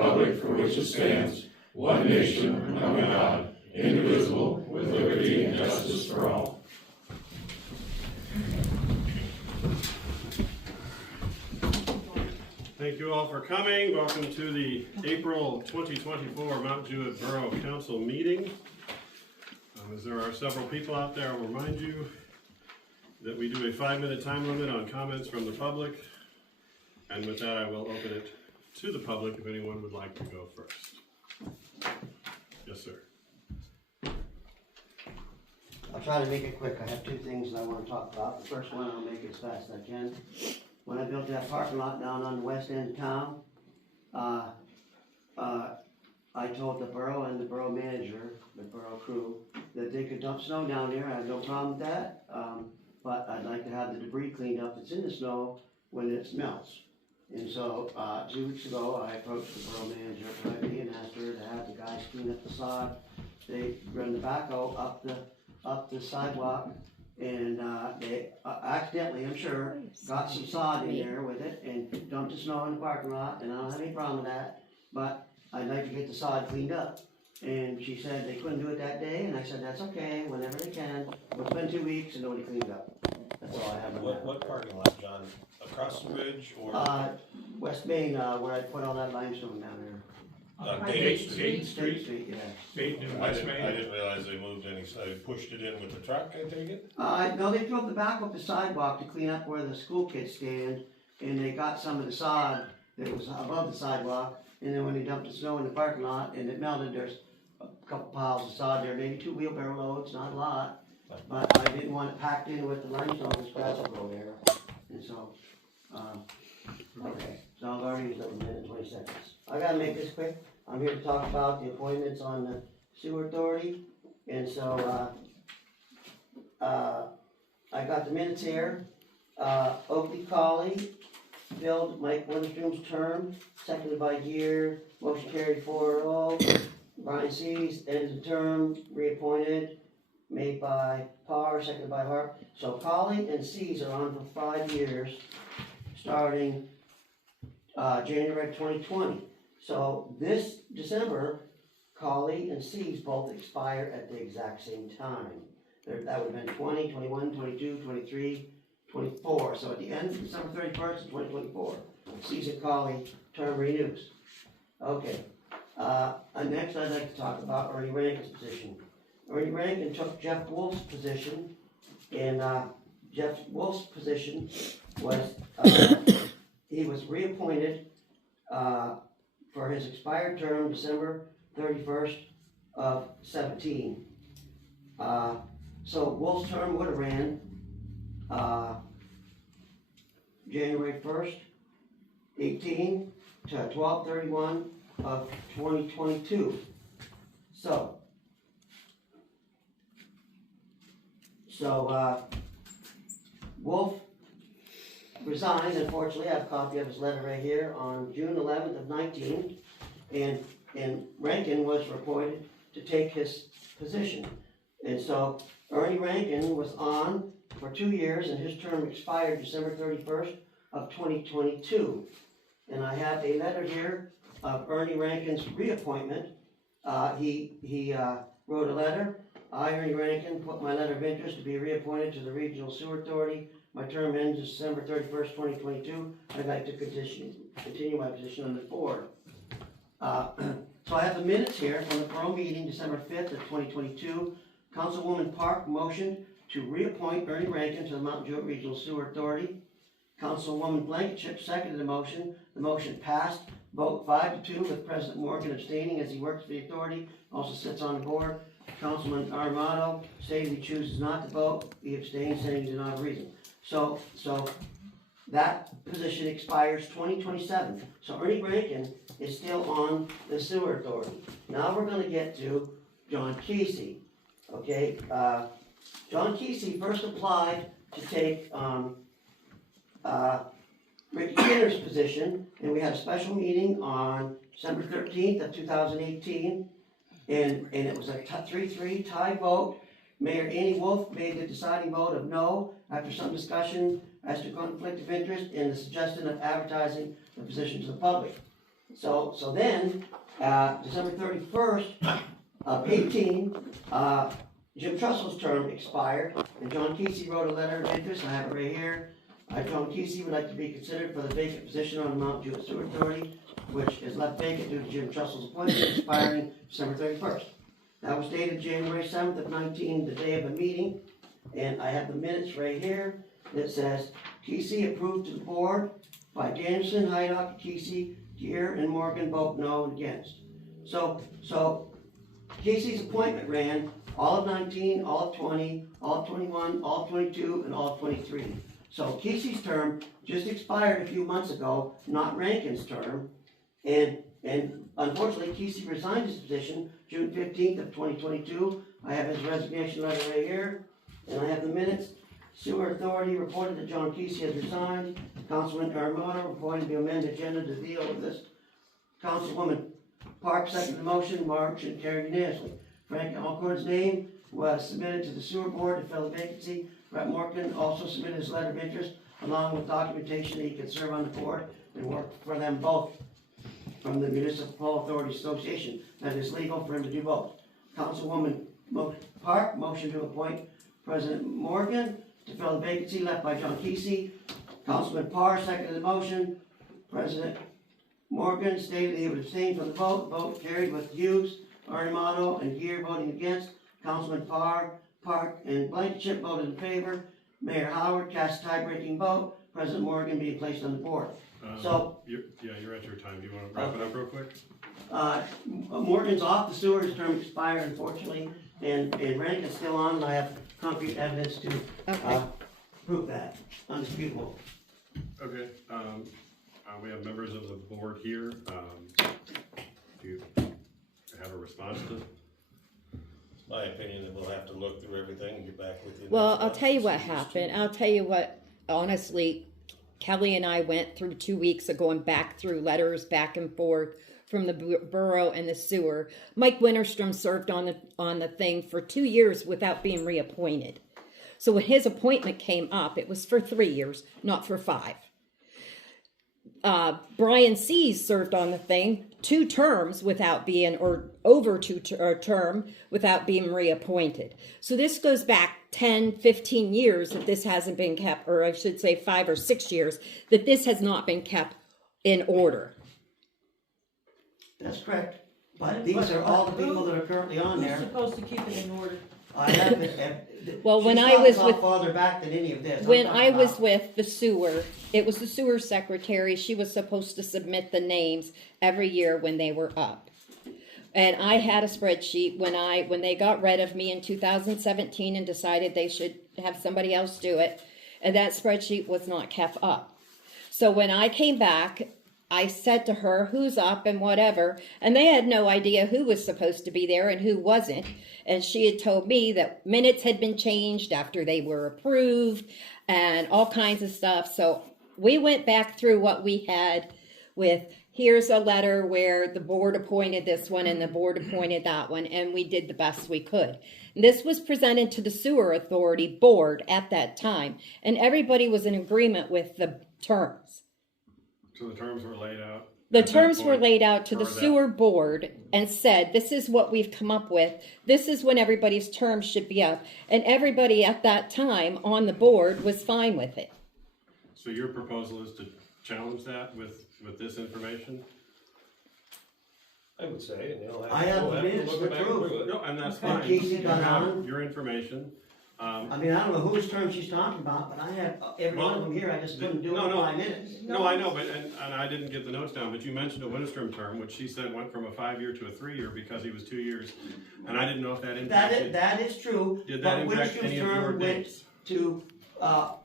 republic for which it stands, one nation, under God, indivisible, with liberty and justice for all. Thank you all for coming. Welcome to the April 2024 Mount Jewett Borough Council meeting. As there are several people out there, I will remind you that we do a 5-minute time limit on comments from the public. And with that, I will open it to the public if anyone would like to go first. Yes, sir. I'll try to make it quick. I have two things I want to talk about. The first one, I'll make it as fast as I can. When I built that parking lot down on the west end of town, I told the borough and the borough manager, the borough crew, that they could dump snow down there. I have no problem with that, but I'd like to have the debris cleaned up that's in the snow when it melts. And so 2 weeks ago, I approached the borough manager privately and asked her to have the guys clean up the sod. They run the backhoe up the sidewalk, and they accidentally, I'm sure, got some sod in there with it and dumped the snow in the parking lot, and I don't have any problem with that, but I'd like to get the sod cleaned up. And she said they couldn't do it that day, and I said, that's okay, whenever they can. It's been 2 weeks and nobody cleaned up. That's all I have on that. What parking lot, John? Across the bridge or? West Main, where I put all that limestone down there. State State State Street, yeah. State and I West didn't Main. realize they moved any, so they pushed it in with the truck, I take it? No, they drove the back up the sidewalk to clean up where the school kids stand, and they got some of the sod that was above the sidewalk, and then when they dumped the snow in the parking lot and it melted, there's a couple piles of sod there, maybe 2 wheelbarrow loads, not a lot, but I didn't want it packed in with the limestone and scratch will go there, and so, okay, so I've already used up a minute and 20 seconds. I gotta make this quick. I'm here to talk about the appointments on the sewer authority, and so, I got the minutes here. Oakley Colley filled Mike Winstrom's term, seconded by Gear, motion carried 4-0. Brian Sees ended the term, reappointed, made by Parr, seconded by Hart. So Colley and Sees are on for 5 years, starting January 2020. So this December, Colley and Sees both expire at the exact same time. That would have been 20, 21, 22, 23, 24. So at the end of December 31st of 2024, Sees and Colley term renews. Okay. Next I'd like to talk about Ernie Rankin's position. Ernie Rankin took Jeff Wolf's position, and Jeff Wolf's position was, he was reappointed for his expired term, December 31st of 17. So Wolf's term would have ran January 1st, 18 to 12/31 of 2022. So Wolf resigned, unfortunately. I have a copy of his letter right here, on June 11th of 19, and Rankin was appointed to take his position. And so Ernie Rankin was on for 2 years, and his term expired December 31st of 2022. And I have a letter here of Ernie Rankin's reappointment. He wrote a letter. I, Ernie Rankin, put my letter of interest to be reappointed to the Regional Sewer Authority. My term ends December 31st, 2022. I'd like to continue my position on the board. So I have the minutes here from the Borough meeting, December 5th of 2022. Councilwoman Park motioned to reappoint Ernie Rankin to the Mount Jewett Regional Sewer Authority. Councilwoman Blankenship seconded the motion. The motion passed, vote 5-2, with President Morgan abstaining as he works for the authority, also sits on the board. Councilman Armato stated he chooses not to vote. He abstains, saying he did not have a reason. So that position expires 2027. So Ernie Rankin is still on the sewer authority. Now we're going to get to John Kesey. Okay, John Kesey first applied to take Rick Skinner's position, and we had a special meeting on December 13th of 2018, and it was a 3-3 tie vote. Mayor Annie Wolf made the deciding vote of no after some discussion as to conflict of interest and the suggestion of advertising the position to the public. So then, December 31st of 18, Jim Trustle's term expired, and John Kesey wrote a letter of interest, I have it right here. John Kesey would like to be considered for the vacant position on the Mount Jewett Sewer Authority, which is left vacant due to Jim Trustle's appointment expiring December 31st. That was dated January 7th of 19, the day of the meeting, and I have the minutes right here. It says, Kesey approved to the board by Danielson, Hydock, Kesey, Gear, and Morgan vote no and against. So Kesey's appointment ran all of 19, all of 20, all of 21, all of 22, and all of 23. So Kesey's term just expired a few months ago, not Rankin's term, and unfortunately, Kesey resigned his position June 15th of 2022. I have his resignation letter right here, and I have the minutes. Sewer Authority reported that John Kesey has resigned. Councilman Armato reported the amended agenda to deal with this. Councilwoman Park seconded the motion, motion carried unanimously. Frank Alcorn's name was submitted to the sewer board to fill the vacancy. Brett Morgan also submitted his letter of interest along with documentation that he could serve on the board and work for them both from the Municipal Authority Association. That is legal for him to do both. Councilwoman Park motion to appoint President Morgan to fill the vacancy left by John Kesey. Councilman Parr seconded the motion. President Morgan stated he would abstain from the vote. Vote carried with Hughes, Armato, and Gear voting against. Councilman Parr, Park, and Blankenship voted in favor. Mayor Howard cast a tie-breaking vote. President Morgan being placed on the board. You're at your time. Do you want to wrap it up real quick? Morgan's off, the sewer's term expired unfortunately, and Rankin's still on, and I have concrete evidence to prove that, undisputable. Okay, we have members of the board here. Do you have a response to? My opinion, that we'll have to look through everything and get back with you. Well, I'll tell you what happened. I'll tell you what, honestly, Kelly and I went through 2 weeks of going back through letters back and forth from the borough and the sewer. Mike Winterstrom served on the thing for 2 years without being reappointed. So when his appointment came up, it was for 3 years, not for 5. Brian Seas served on the thing 2 terms without being, or over 2 term without being reappointed. So this goes back 10, 15 years that this hasn't been kept, or I should say 5 or 6 years, that this has not been kept in order. That's correct. But these are all the people that are currently on there. Who's supposed to keep it in order? I have it. Well, when she's I not was a lot with- farther back than any of this. When I'm I talking was about- with the sewer, it was the sewer secretary. She was supposed to submit the names every year when they were up. And I had a spreadsheet when they got rid of me in 2017 and decided they should have somebody else do it. And that spreadsheet was not kept up. So when I came back, I said to her, who's up and whatever, and they had no idea who was supposed to be there and who wasn't. And she had told me that minutes had been changed after they were approved and all kinds of stuff. So we went back through what we had with, here's a letter where the board appointed this one and the board appointed that one, and we did the best we could. And this was presented to the sewer authority board at that time, and everybody was in agreement with the terms. So the terms were laid out? The at that terms were point, laid out to the or that- sewer board and said, this is what we've come up with. This is when everybody's terms should be up. And everybody at that time on the board was fine with it. So your proposal is to challenge that with this information? I would say, and they'll have. I have we'll the to minutes look to back prove. through it. No, and that's Okay. fine. Casey You got have on. your information. I mean, I don't know whose term she's talking about, but I have every one of them here, I just couldn't do it in 5 minutes. No, I know, but, and I didn't get the notes down, but you mentioned a Winterstrom term, which she said went from a 5-year to a 3-year because he was 2 years. And I didn't know if that impacted. That is true, Did that but impact Winstrom's any of your term went dates? to,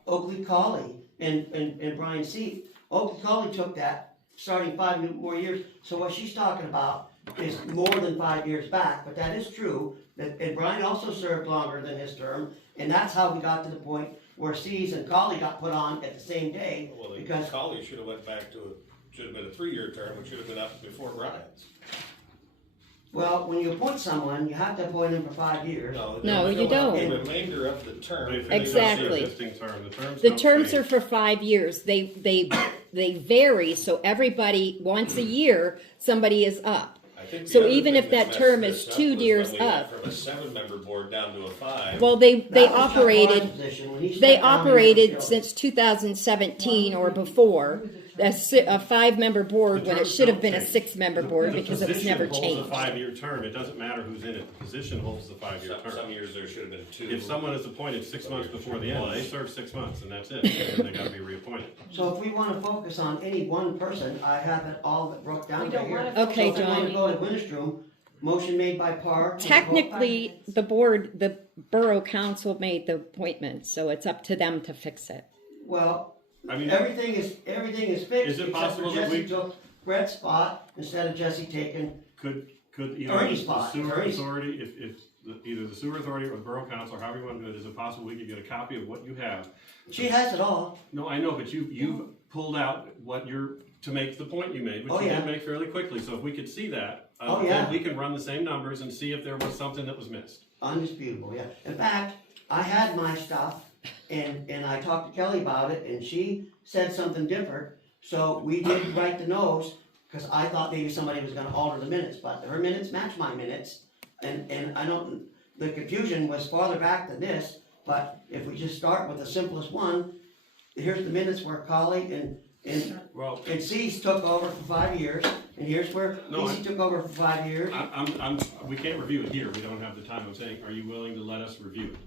Oakley Colley and Brian Seat. Oakley Colley took that, starting 5 more years, so what she's talking about is more than 5 years back, but that is true. And Brian also served longer than his term, and that's how we got to the point where Seas and Colley got put on at the same day, Well, the because, Colley should have went back to should have been a 3-year term, which should have been up before Brian's. well, when you appoint someone, you have to appoint them for 5 years. No, you don't. The remainder of the term. They finished Exactly. the existing term. The terms The don't terms change. are for 5 years. They they vary, so everybody, once a year, somebody is up. I think the So other even thing if that messed term this is up 2 was years when we went up. from a 7-member board down to a 5. Well, they That was Chuck Barr's operated, position when he stepped they down in operated April. since 2017 or before, a 5-member board The when it terms should have don't been a change. 6-member board because it was never The position holds changed. a 5-year term, it doesn't matter who's in it, the position holds the 5-year Some term. years there should have been 2. If someone is appointed 6 months before the end, they serve 6 months and that's it, and they gotta be reappointed. So if we wanna focus on any one person, I have it all broke down We right don't here. wanna Okay, So if we wanna John. go to Winstrom, motion made by Parr. Technically, the board, the borough council made the appointment, so it's up to them to fix it. Well, I mean, everything is fixed Is it except for possible that Jesse we- took Brett's spot instead of Jesse taking, could either Ernie's the spot, sewer Ernie's. authority, either the sewer authority or the borough council, however you wanna do it, is it possible we could get a copy of what you have? she has it all. No, I know, but you've pulled out what you're, to make the point you made, which Oh, you yeah. did make fairly quickly, so if we could see that, Oh, yeah. then we can run the same numbers and see if there was something that was missed. Undisputable, yeah. In fact, I had my stuff and I talked to Kelly about it and she said something different. So we did write the notes, cause I thought maybe somebody was gonna alter the minutes, but her minutes match my minutes. And I don't, the confusion was farther back than this, but if we just start with the simplest one, here's the minutes where Collie and Well, Cease took over for 5 years, and here's where No, Casey took over for 5 years. we can't review it here, we don't have the time, I'm saying, are you willing to let us review it?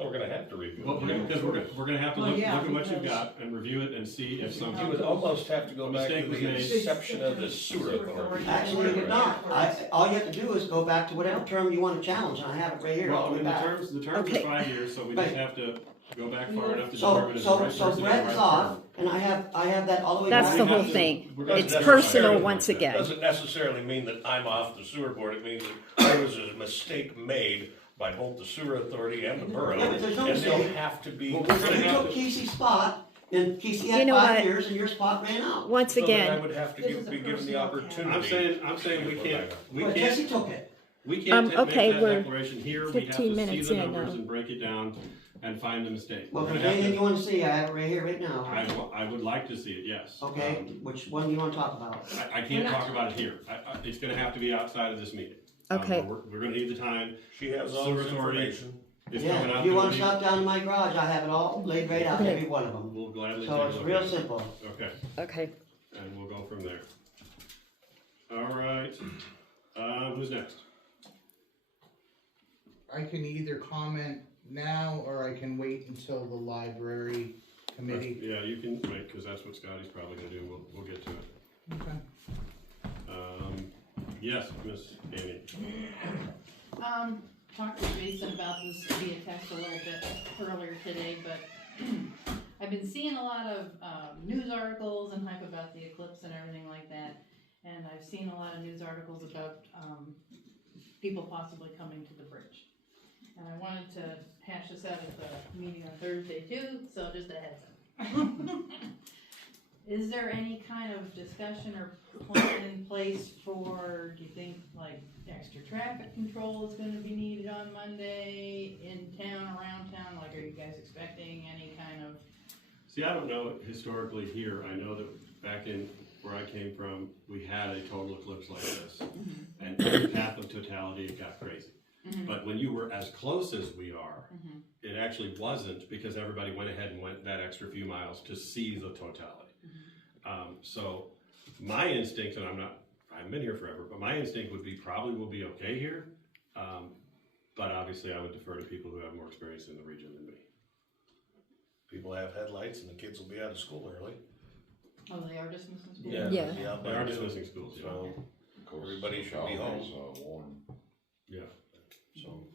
We're gonna have to review Well, it. because we're gonna have to Well, look yeah, at what you've because- got and review it and see if some. You would almost have to go back to Mistake was the made. inception of the sewer authority. Actually, it would not. All you have to do is go back to whatever term you wanna challenge, and I have it right here, all Well, I the way mean, back. the terms are Okay. 5 years, so we just Right. have to go back far enough to So, determine if the right person so is the Brett's right off, term. and I have that all the way That's back. the We whole have to- thing. we're gonna It's have to personal clarify once that. again. Doesn't necessarily mean that I'm off the sewer board, it means that there was a mistake made by both the sewer authority and the borough. Yeah, but there's no And they'll mistake. have to be. Well, we're gonna You have took to- Casey's spot, and Casey You had know 5 what? years, and your spot ran out. Once So then I again, would have to This is a be given the personal opportunity. I'm saying we But Jesse can't, took it. we can't make okay, that we're declaration here, we have 15 to see minutes the in numbers now. and break it down and find the mistake. Well, We're if gonna there's have anything to- you wanna see, I have it right here, right now. I would like to see it, yes. Okay, which one do you wanna talk about? I can't talk about it here, it's gonna have to be outside of this meeting. Okay. We're gonna need the time, She has all Sewer this authority. information. it's coming Yeah, out. if you to wanna the stop down in my garage, I have it all laid right out, Okay. every one of them. We'll gladly take So a it's look real at it. simple. Okay, okay, and we'll go from there. All right, who's next? I can either comment now or I can wait until the library committee. Yeah, you can wait, cause that's what Scotty's probably gonna do, we'll get to it. Okay. Yes, Miss Amy. Talked to Jason about this via text a little bit earlier today, but I've been seeing a lot of news articles and hype about the eclipse and everything like that. And I've seen a lot of news articles about people possibly coming to the bridge. And I wanted to hash this out at the meeting on Thursday too, so just a heads up. Is there any kind of discussion or plan in place for, do you think, like, extra traffic control is gonna be needed on Monday in town, around town? Like, are you guys expecting any kind of, See, I don't know historically here, I know that back in where I came from, we had a total eclipse like this. And in the path of totality, it got crazy. But when you were as close as we are, it actually wasn't because everybody went ahead and went that extra few miles to see the totality. So my instinct, and I haven't been here forever, but my instinct would be probably we'll be okay here. But obviously I would defer to people who have more experience in the region than me. People have headlights and the kids will be out of school early. oh, they are dismissing school? Yeah. they'll be out They by are noon. dismissing schools, yeah. So everybody should be home. Yeah. So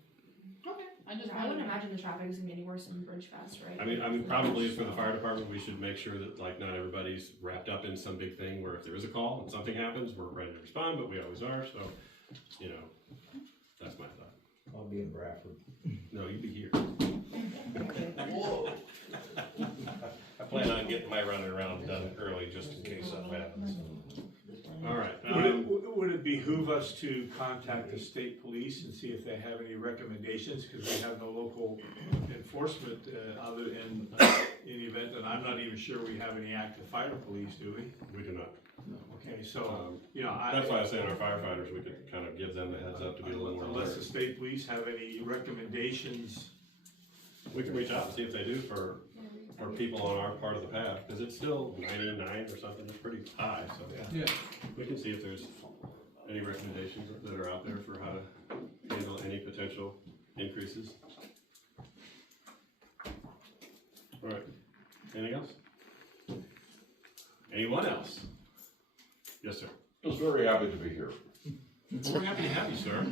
Okay, I just I wouldn't wanted to. imagine the traffic is gonna be any worse than Bridge Fest, right? I mean, probably for the fire department, we should make sure that like not everybody's wrapped up in some big thing where if there is a call and something happens, we're ready to respond, but we always are, so, you know, that's my thought. I'll be in Bradford. No, you'd be here. I plan on getting my running around done early just in case something happens. All right, Would it behoove us to contact the state police and see if they have any recommendations? Because we have no local enforcement other in the event that I'm I'm not even sure we have any active fire police, do we? We do not. Okay, so, you know, That's why I said our firefighters, we could kind of give them the heads up to be a little more unless the alert. state police have any recommendations. We can reach out and see if they do for people on our part of the path, because it's still 99 or something, it's pretty high, so. Yeah. We can see if there's any recommendations that are out there for how to handle any potential increases. All right, anything else? Anyone else? Yes, sir. Just very happy to be here. We're happy to have you, sir.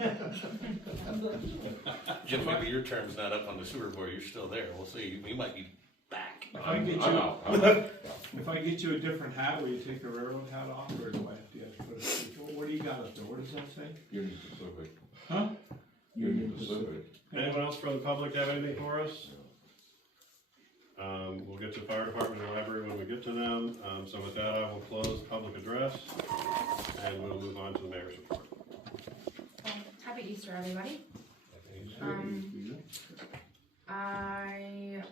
Jim, maybe your term's not up on the sewer board, you're still there, we'll see, you might be back. If I get I'm you, out. if I get you a different hat, will you take the railroad hat off, or do I have to put a, what do you got up there, what does that say? Union Pacific. Huh? Union Pacific. Anyone else from the public have anything for us? We'll get to the fire department and library when we get to them. So with that, I will close public address and we'll move on to the mayor's report. Happy Easter, everybody. I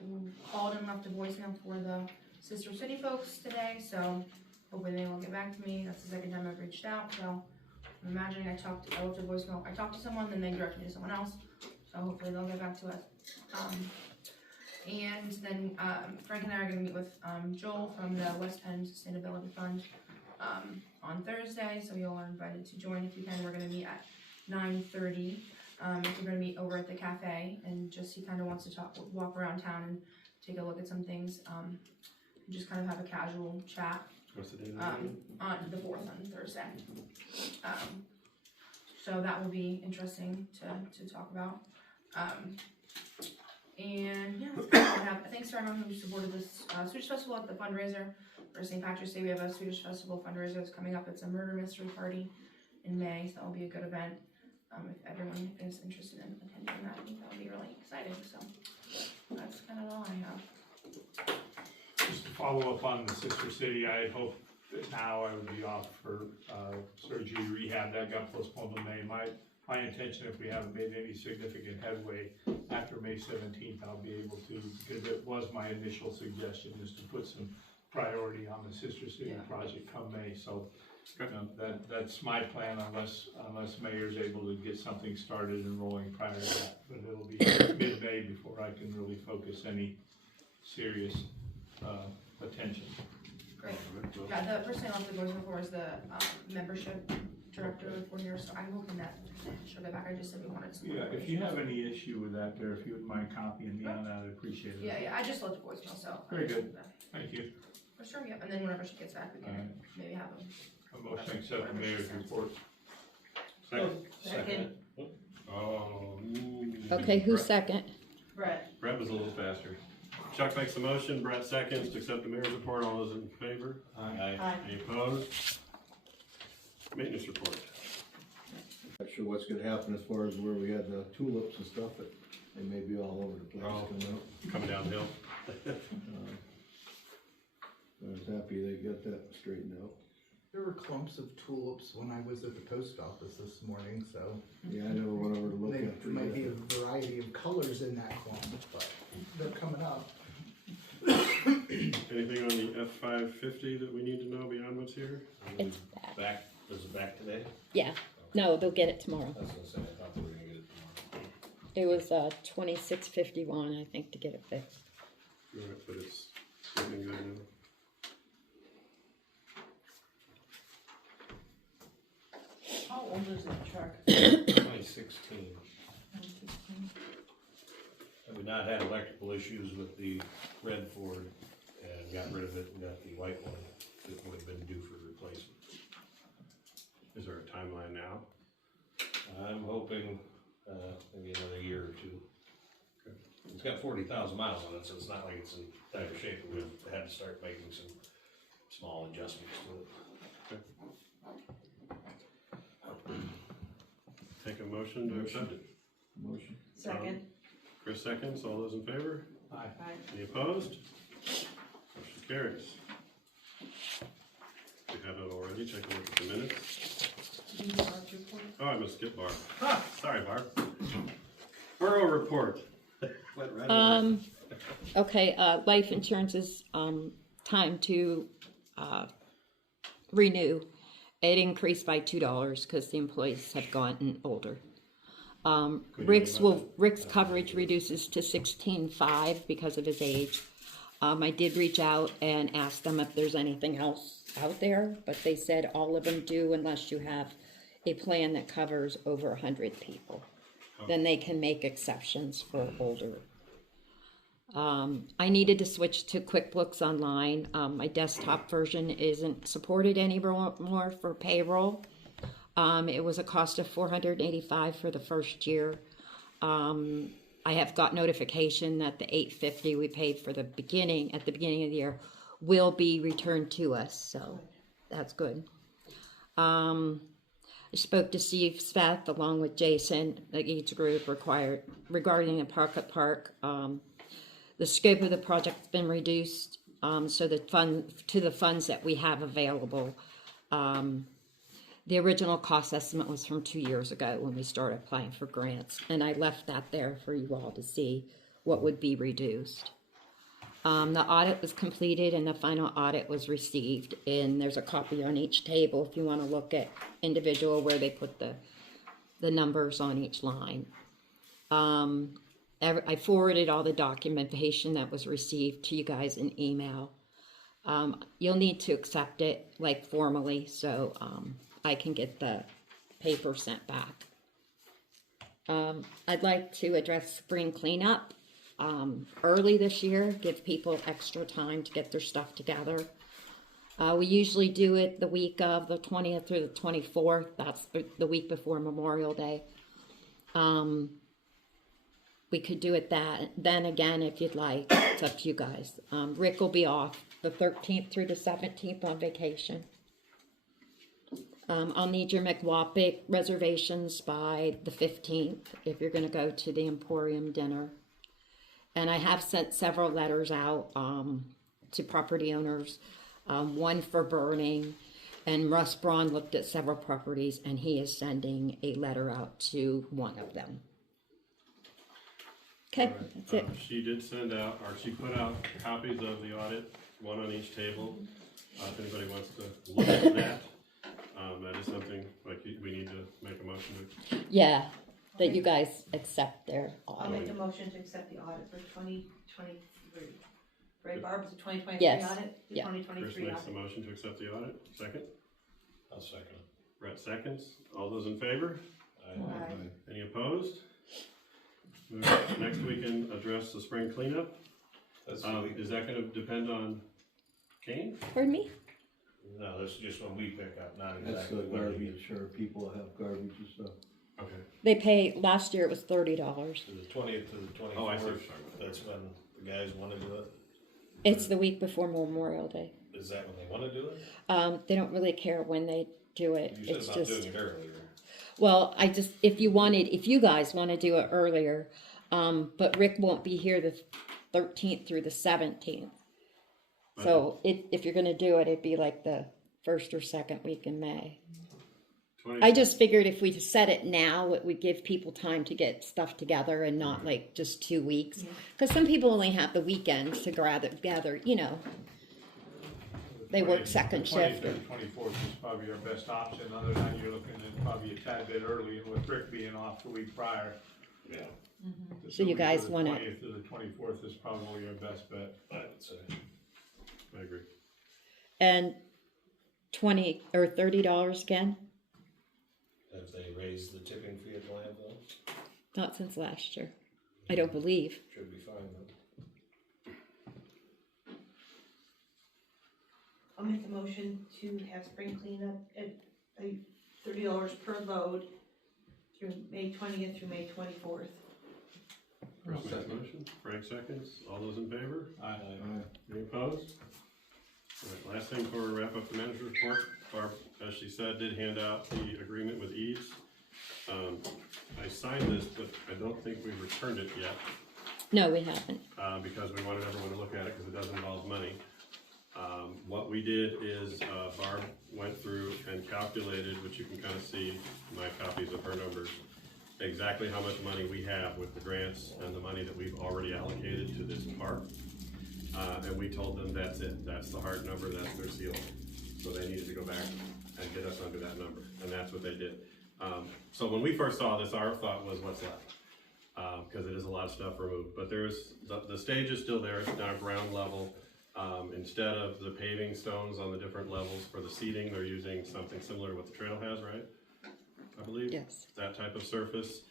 called and left a voicemail for the Sister City folks today, so hopefully they will get back to me. That's the second time I've reached out, so I'm imagining I left a voicemail. I talked to someone, then they directed me to someone else, so hopefully they'll get back to us. And then Frank and I are going to meet with Joel from the West Penn Sustainability Fund on Thursday, so you all are invited to join if you can. We're going to meet at 9:30. We're going to meet over at the cafe, and he kind of wants to walk around town and take a look at some things, and just kind of have a casual chat. What's the date of the meeting? On the 4th, on Thursday. So that will be interesting to talk about. And yeah, that's kind of what I have. Thanks to everyone who supported this Swedish Festival at the fundraiser for St. Patrick's Day. We have a Swedish Festival fundraiser that's coming up. It's a murder mystery party in May, so that will be a good event. If everyone is interested in attending that, I think that would be really exciting. So that's kind of all I have. Just to follow up on the Sister City, I had hoped that now I would be off for surgery rehab. That got postponed to May. My intention, if we haven't made any significant headway after May 17th, I'll be able to, because it was my initial suggestion, is to put some priority on the Sister City project come May. So that's my plan, unless Mayor's able to get something started and rolling prior to that. But it'll be mid-May before I can really focus any serious attention. Great. Yeah, the person I left the voicemail for is the membership director for here, so I'm hoping that she'll get back. I just said we wanted some. Yeah, if you have any issue with that there, if you wouldn't mind copying me on that, I'd appreciate it. Yeah, I just left a voicemail, so. Very good. Thank you. For sure, yep, and then whenever she gets back, we can maybe have them. A motion to accept the mayor's report. Second. Oh. Okay, who's second? Brett. Brett was a little faster. Chuck makes the motion, Brett seconds to accept the mayor's report. All those in favor? Aye. Any opposed? Maintenance report. Not sure what's gonna happen as far as where we had the tulips and stuff, but they may be all over the place Oh. coming out. Coming downhill. I was happy they got that straightened out. There were clumps of tulips when I was at the post office this morning, so Yeah, I never went over to look there after might be a that. variety of colors in that clump, but they're coming up. Anything on the F-550 that we need to know beyond what's here? It's back. Is it back today? Yeah, no, they'll get it tomorrow. I was gonna say, I thought they were gonna get it tomorrow. It was 2651, I think, to get it fixed. Right, but it's looking good now. How old is that truck? 2016. Have we not had electrical issues with the red Ford and got rid of it and got the white one that would have been due for replacement? Is there a timeline now? I'm hoping, maybe another year or two. It's got 40,000 miles on it, so it's not like it's in dire shape. We've had to start making some small adjustments to it. Take a motion to accept it. Motion. Second. Chris seconds, all those in favor? Aye. Any opposed? Motion carries. We have it already, take a look at the minutes. Oh, I must skip Barb. Sorry, Barb. Borough report. Went right over. Okay, life insurance is, time to, renew. It increased by $2 because the employees have gotten older. Rick's coverage reduces to 16.5 because of his age. I did reach out and ask them if there's anything else out there, but they said all of them do unless you have a plan that covers over 100 people. Then they can make exceptions for older. I needed to switch to QuickBooks Online. My desktop version isn't supported anymore for payroll. It was a cost of $485 for the first year. I have got notification that the $850 we paid for at the beginning of the year will be returned to us, so that's good. I spoke to Steve Sveth along with Jason, each group regarding the park at park. The scope of the project's been reduced, so the funds that we have available. The original cost estimate was from 2 years ago when we started applying for grants, and I left that there for you all to see what would be reduced. The audit was completed and the final audit was received, and there's a copy on each table if you want to look at individual where they put the numbers on each line. I forwarded all the documentation that was received to you guys in email. You'll need to accept it formally, so I can get the paper sent back. I'd like to address spring cleanup early this year, give people extra time to get their stuff together. We usually do it the week of the 20th through the 24th. That's the week before Memorial Day. We could do it then again if you'd like. It's up to you guys. Rick will be off the 13th through the 17th on vacation. I'll need your McWapic reservations by the 15th if you're going to go to the Emporium dinner. And I have sent several letters out to property owners, one for burning, and Russ Braun looked at several properties and he is sending a letter out to one of them. Okay, that's it. She did send out, or she put out copies of the audit, one on each table. If anybody wants to look at that, that is something we need to make a motion to. Yeah, that you guys accept their I'll audit. make a motion to accept the audit for 2023. Right, Barb, it's a 2023 Yes. audit? The Yeah. 2023 Chris makes the audit. motion to accept the audit. Second? I'll second it. Brett seconds. All those in favor? Aye. Any opposed? Next we can address the spring cleanup. That's Is that gonna depend on Kane? Pardon me? No, that's just when we pick up, not That's exactly the when we garbage, sure, people have garbage and stuff. Okay. They pay, last year it was $30. To the 20th to the 24th. Oh, I see what you're talking about. That's when the guys wanna do it. It's the week before Memorial Day. Is that when they wanna do it? They don't really care when they do it. You said It's about just, doing it earlier. well, if you guys want to do it earlier, but Rick won't be here the 13th through the 17th. So if you're going to do it, it'd be like the first or second week in May. I just figured if we set it now, it would give people time to get stuff together and not just 2 weeks. Because some people only have the weekends to gather, they work second shift. 23rd, 24th is probably our best option, other than that, you're looking at probably a tad bit early, and with Rick being off the week prior. Yeah. So you guys want The to, 20th to the 24th is probably our best bet. I would say. I agree. and $20 or $30 again? Have they raised the tipping fee at the landfill? Not since last year. I don't believe. Should be fine then. I'll make the motion to have spring cleanup at $30 per load through May 20th through May 24th. Chris makes the motion. Frank seconds. All those in favor? Aye. Any opposed? All right, last thing before we wrap up the manager's report, Barb, as she said, did hand out the agreement with Eves. I signed this, but I don't think we've returned it yet, No, we haven't. because we wanted everyone to look at it, because it does involve money. What we did is, Barb went through and calculated, which you can kind of see my copies of her numbers. exactly how much money we have with the grants and the money that we've already allocated to this park. And we told them that's it, that's the hard number, that's their ceiling. So they needed to go back and get us under that number, and that's what they did. So when we first saw this, our thought was what's left, because it is a lot of stuff removed. But there's, the stage is still there, it's now ground level. Instead of the paving stones on the different levels for the seating, they're using something similar to what the trail has, right? I believe? Yes. That type of surface.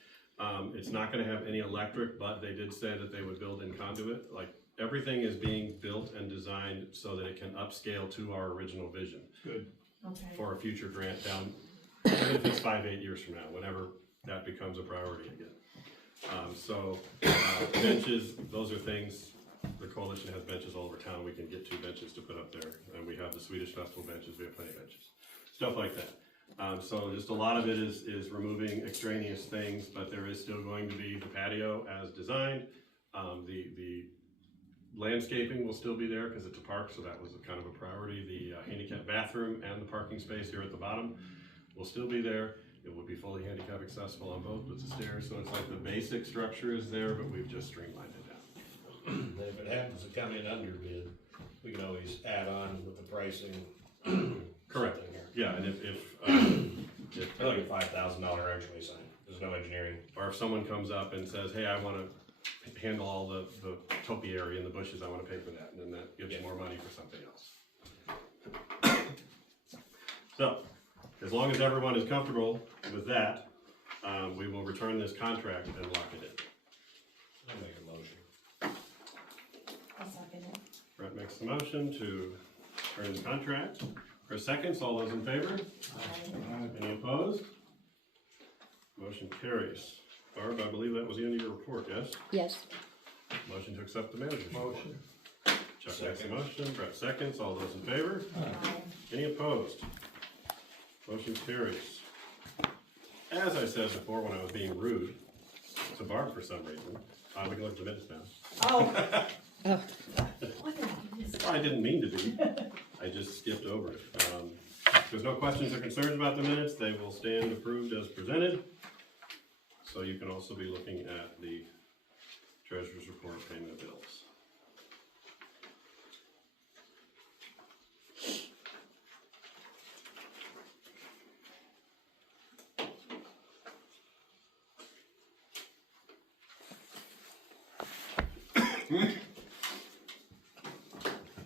It's not gonna have any electric, but they did say that they would build in conduit. Like, everything is being built and designed so that it can upscale to our original vision. Good. Okay. For a future grant down, even if it's 5-8 years from now, whenever that becomes a priority again. Benches, those are things, the coalition has benches all over town, we can get 2 benches to put up there, and we have the Swedish Festival benches, we have plenty of benches, stuff like that. So just a lot of it is removing extraneous things, but there is still going to be the patio as designed. The landscaping will still be there because it's a park, so that was kind of a priority. The handicap bathroom and the parking space here at the bottom will still be there. It will be fully handicap accessible on both with the stairs, so it's like the basic structure is there, but we've just streamlined it down. If it happens to come in under bid, we can always add on with the pricing. Correct. Something here. Yeah, and if I look at $5,000 actually sign, there's no engineering. or if someone comes up and says, hey, I wanna handle all the topiary and the bushes, I wanna pay for that, and then that gives more money for something else. So, as long as everyone is comfortable with that, we will return this contract and lock it in. I'll make a motion. I'll second it. Brett makes the motion to return the contract. Chris seconds, all those in favor? Any opposed? Motion carries. Barb, I believe that was the end of your report, yes? Yes. Motion to accept the manager's report. Motion. Chuck makes the motion, Brett seconds, all those in favor? Any opposed? Motion carries. As I said before when I was being rude to Barb for some reason, we can look at the minutes now. Oh. Oh. What did I miss? I didn't mean to be, I just skipped over it. If there's no questions or concerns about the minutes, they will stand approved as presented. So you can also be looking at the treasurer's report, payment of bills.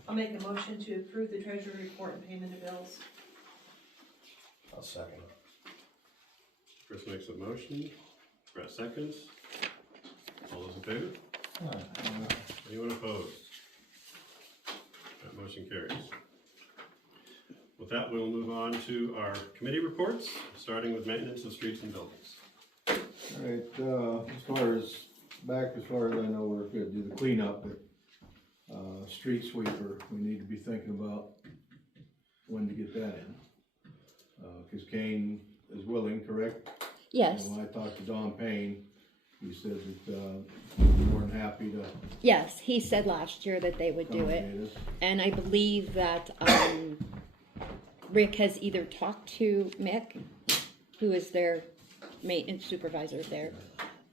I'll make a motion to approve the treasury report and payment of bills. I'll second. Chris makes a motion, Brett seconds. All those in favor? Anyone opposed? That motion carries. With that, we'll move on to our committee reports, starting with maintenance of streets and buildings. Alright, as far as I know, we're gonna do the cleanup, but, street sweeper, we need to be thinking about when to get that in. Cause Kane is willing, correct? Yes. And when I talked to Don Payne, he said that, he's more than happy to Yes, he said last year that they would do it. accommodate us. And I believe that Rick has either talked to Mick, who is their maintenance supervisor there,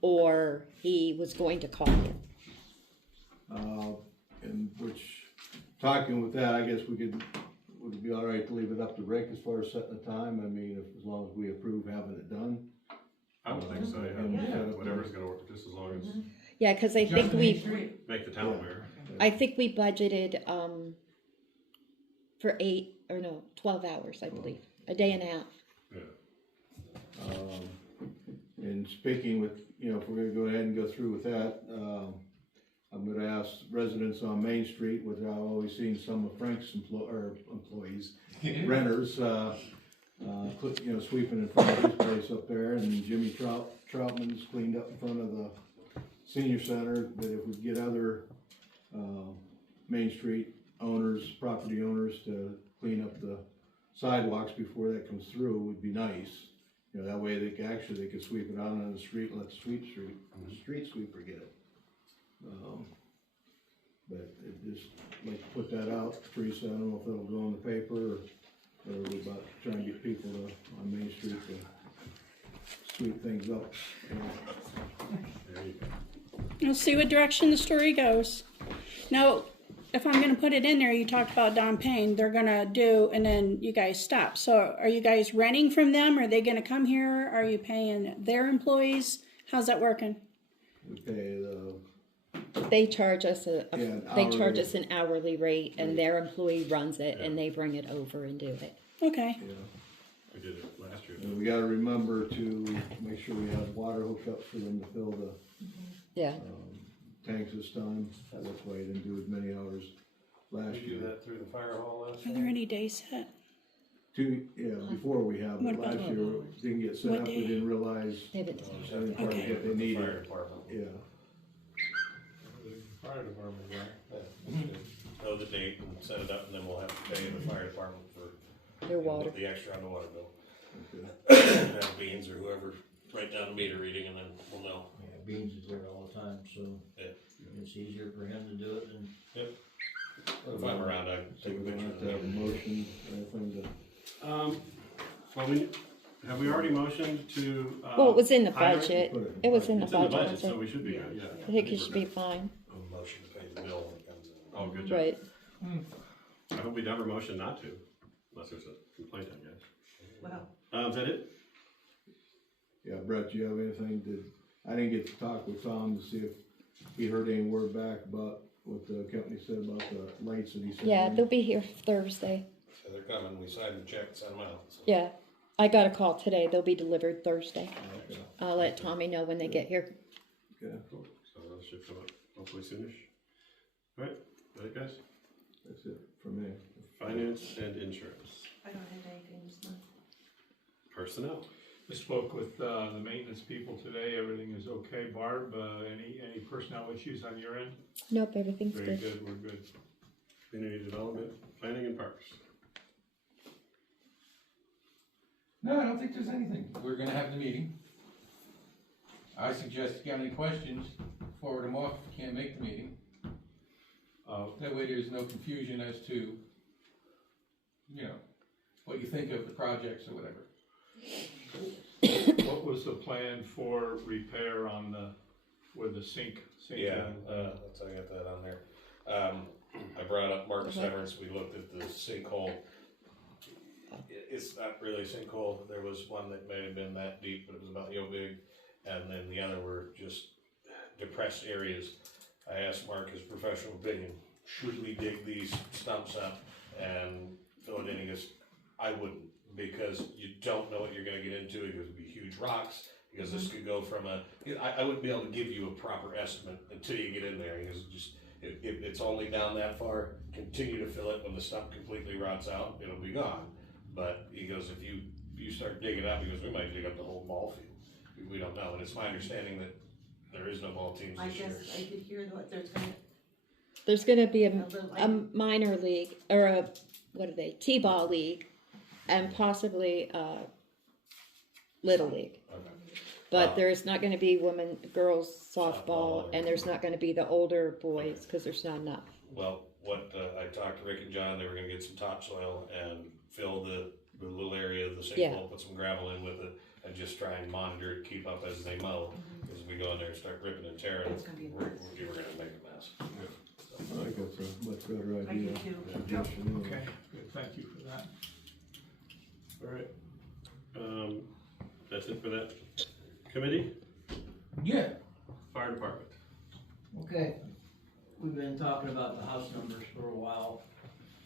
or he was going to call him. And which, talking with that, I guess would it be all right to leave it up to Rick as far as setting the time? I mean, as long as we approve having it done. I would think so, Yeah. yeah, whatever's gonna work, just as long as, Yeah, because I think we make the town aware. budgeted for 12 hours, I believe, a day and a half. And speaking with, if we're gonna go ahead and go through with that, I'm gonna ask residents on Main Street, which I've always seen some of Frank's employees, renters, sweeping in front of his place up there, and Jimmy Troutman's cleaned up in front of the senior center, but if we get other, Main Street owners, property owners to clean up the sidewalks before that comes through, would be nice. That way they could sweep it out on the street and let the street sweeper get it. But it just, like to put that out, Teresa, I don't know if that'll go in the paper, or we're about to try and get people on Main Street to sweep things up, you know. There you go. We'll see what direction the story goes. Now, if I'm gonna put it in there, you talked about Don Payne, they're gonna do, and then you guys stop. So are you guys renting from them? Are they gonna come here? Are you paying their employees? How's that working? We pay the, They charge us Yeah, an hourly rate, and their employee runs it, and they bring it over and do it. Okay. you know, We did it last year. and we gotta remember to make sure we have water hookups for them to fill the, Yeah. tanks this time. That's why I didn't do as many hours last We do year. that through the fire hall last Are there any days set? Before we have, What but last about- year, didn't get set What up, we day? didn't realize, They have it- they didn't quite Okay. get they Fire needed, department. yeah. Fire department, right? Know the date and set it up, and then we'll have to pay the fire department for Their water. the extra on the water bill. Okay. Have Beans or whoever write down the meter reading, and then we'll know. Yeah, Beans is there all the time, so Yeah. it's easier for him to do it than. If I'm around, I can So take a we don't picture have of to have a the motion or anything to. Well, have we already motioned to, Well, it was in the hire- budget. Put it- It was in the It's in the budget, budget, so so we should be good, yeah. I think it should be fine. motion to pay the bill when it comes in. Oh, good job. Right. I hope we never motion not to, unless there's a complaint, I guess. Wow. Is that it? Yeah, Brett, do you have anything I didn't get to talk with Tom to see if he heard any word back about what the company said about the lights that he sent Yeah, in? they'll be here Thursday. So they're coming, we signed the check, send them out. So. Yeah. I got a call today. They'll be delivered Thursday. Okay, I'll let Tommy know when they get here. okay, Cool. So those should come up hopefully soonish. All right, guys? that's it for me. Finance and insurance. I don't have anything this month. Personnel. I spoke with, the maintenance people today, everything is okay. Barb, any personnel issues on your end? Nope, everything's Very good. good, we're good. Community development, planning and parks. No, I don't think there's anything. We're gonna have the meeting. I suggest if you have any questions, forward them off if you can't make the meeting. That way there's no confusion as to, what you think of the projects or whatever. What was the plan for repair on where the sink? Yeah, that's, I got that on there. I brought up Mark Severance, we looked at the sinkhole. It's not really a sinkhole, there was one that may have been that deep, but it was about yo big, and then the other were just depressed areas. I asked Mark his professional opinion, should we dig these stumps up and fill it in? He goes, I wouldn't, because you don't know what you're gonna get into. It could be huge rocks, because this could go from I wouldn't be able to give you a proper estimate until you get in there. He goes, just, if it's only down that far, continue to fill it. When the stump completely rots out, it'll be gone. But he goes, if you start digging up, he goes, we might dig up the whole ball field. We don't know, and it's my understanding that there is no ball teams I this year. guess I did hear that There's gonna be a little, a minor league, or a, what are they, T-ball league, and possibly a little league. Okay. But Wow. there's not gonna be girls softball, and there's not gonna be the older boys, cause there's not enough. Well, what, I talked to Rick and John, they were gonna get some topsoil and fill the little area of the sinkhole, Yeah. put some gravel in with it, and just try and monitor it, keep up as they mow. As we go in there and start ripping and tearing, It's gonna be a we're mess. gonna make a mess. I think that's a much better I do idea. too. Suggestion, Okay, good, thank you for that. All right. That's it for that committee. Yeah. Fire department. Okay, we've been talking about the house numbers for a while,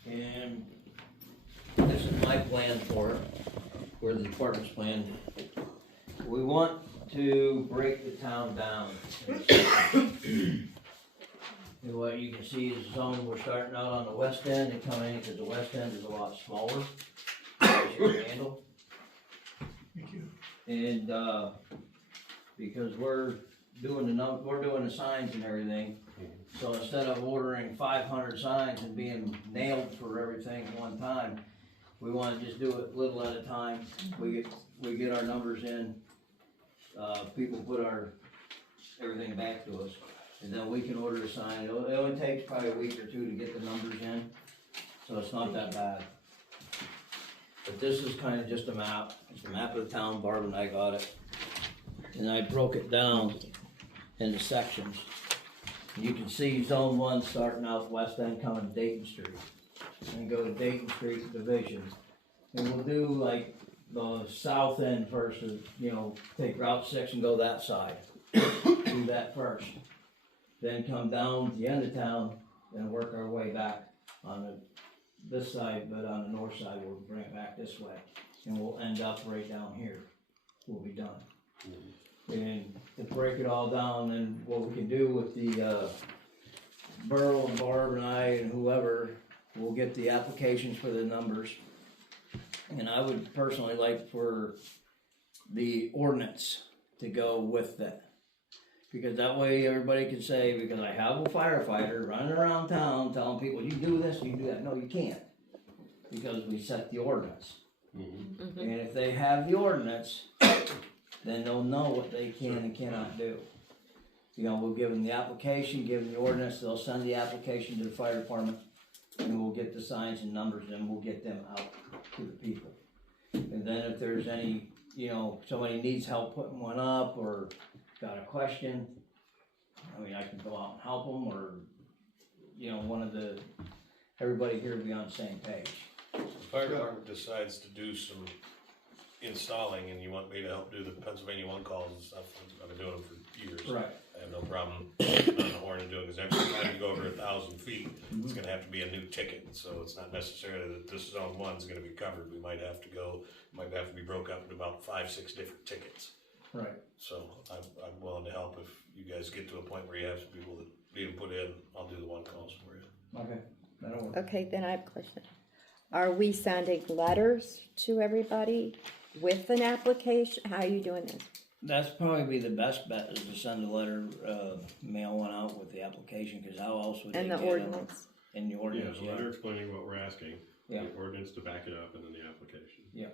and this is my plan for it, or the department's plan. We want to break the town down. And what you can see is the zone, we're starting out on the west end and coming in, because the west end is a lot smaller, easier to handle. Thank you. And, because we're doing the signs and everything, so instead of ordering 500 signs and being nailed for everything at one time, we wanna just do it little at a time. We get our numbers in, people put everything back to us, and then we can order a sign. It only takes probably a week or two to get the numbers in, so it's not that bad. But this is kinda just a map, it's a map of the town, Barb and I got it. and I broke it down into sections. You can see zone 1 starting out west end coming to Dayton Street, and go to Dayton Street Division. And we'll do like the south end first, take Route 6 and go that side. Do that first. Then come down to the end of town and work our way back on this side, but on the north side, we'll bring it back this way. And we'll end up right down here. We'll be done. And to break it all down, and what we can do with the Borough and Barb and I and whoever, we'll get the applications for the numbers. And I would personally like for the ordinance to go with that. Because that way everybody can say, because I have a firefighter running around town telling people, you do this, you do that. No, you can't. Because we set the ordinance. And if they have the ordinance, then they'll know what they can and cannot do. We'll give them the application, give them the ordinance, they'll send the application to the fire department, and we'll get the signs and numbers, and we'll get them out to the people. And then if there's any, somebody needs help putting one up, or got a question, I can go out and help them, or, everybody here will be on the same page. The fire department decides to do some installing, and you want me to help do the Pennsylvania one calls and stuff. I've been doing them for years. Right. I have no problem on the horn and doing it, because every time you go over 1,000 feet, it's gonna have to be a new ticket, so it's not necessarily that this zone 1's gonna be covered. We might have to be broke up into about 5-6 different tickets. Right. So I'm willing to help if you guys get to a point where you have some people that need to put in, I'll do the one calls for you. Okay, that'll work. Okay, then I have a question. Are we sending letters to everybody with an application? How are you doing this? That's probably be the best bet, is to send a letter, mail one out with the application, because how else would they And get the them? ordinance? In the ordinance, Yeah, a letter explaining what we're asking, Yeah. the ordinance to back it up, and then the application. Yeah.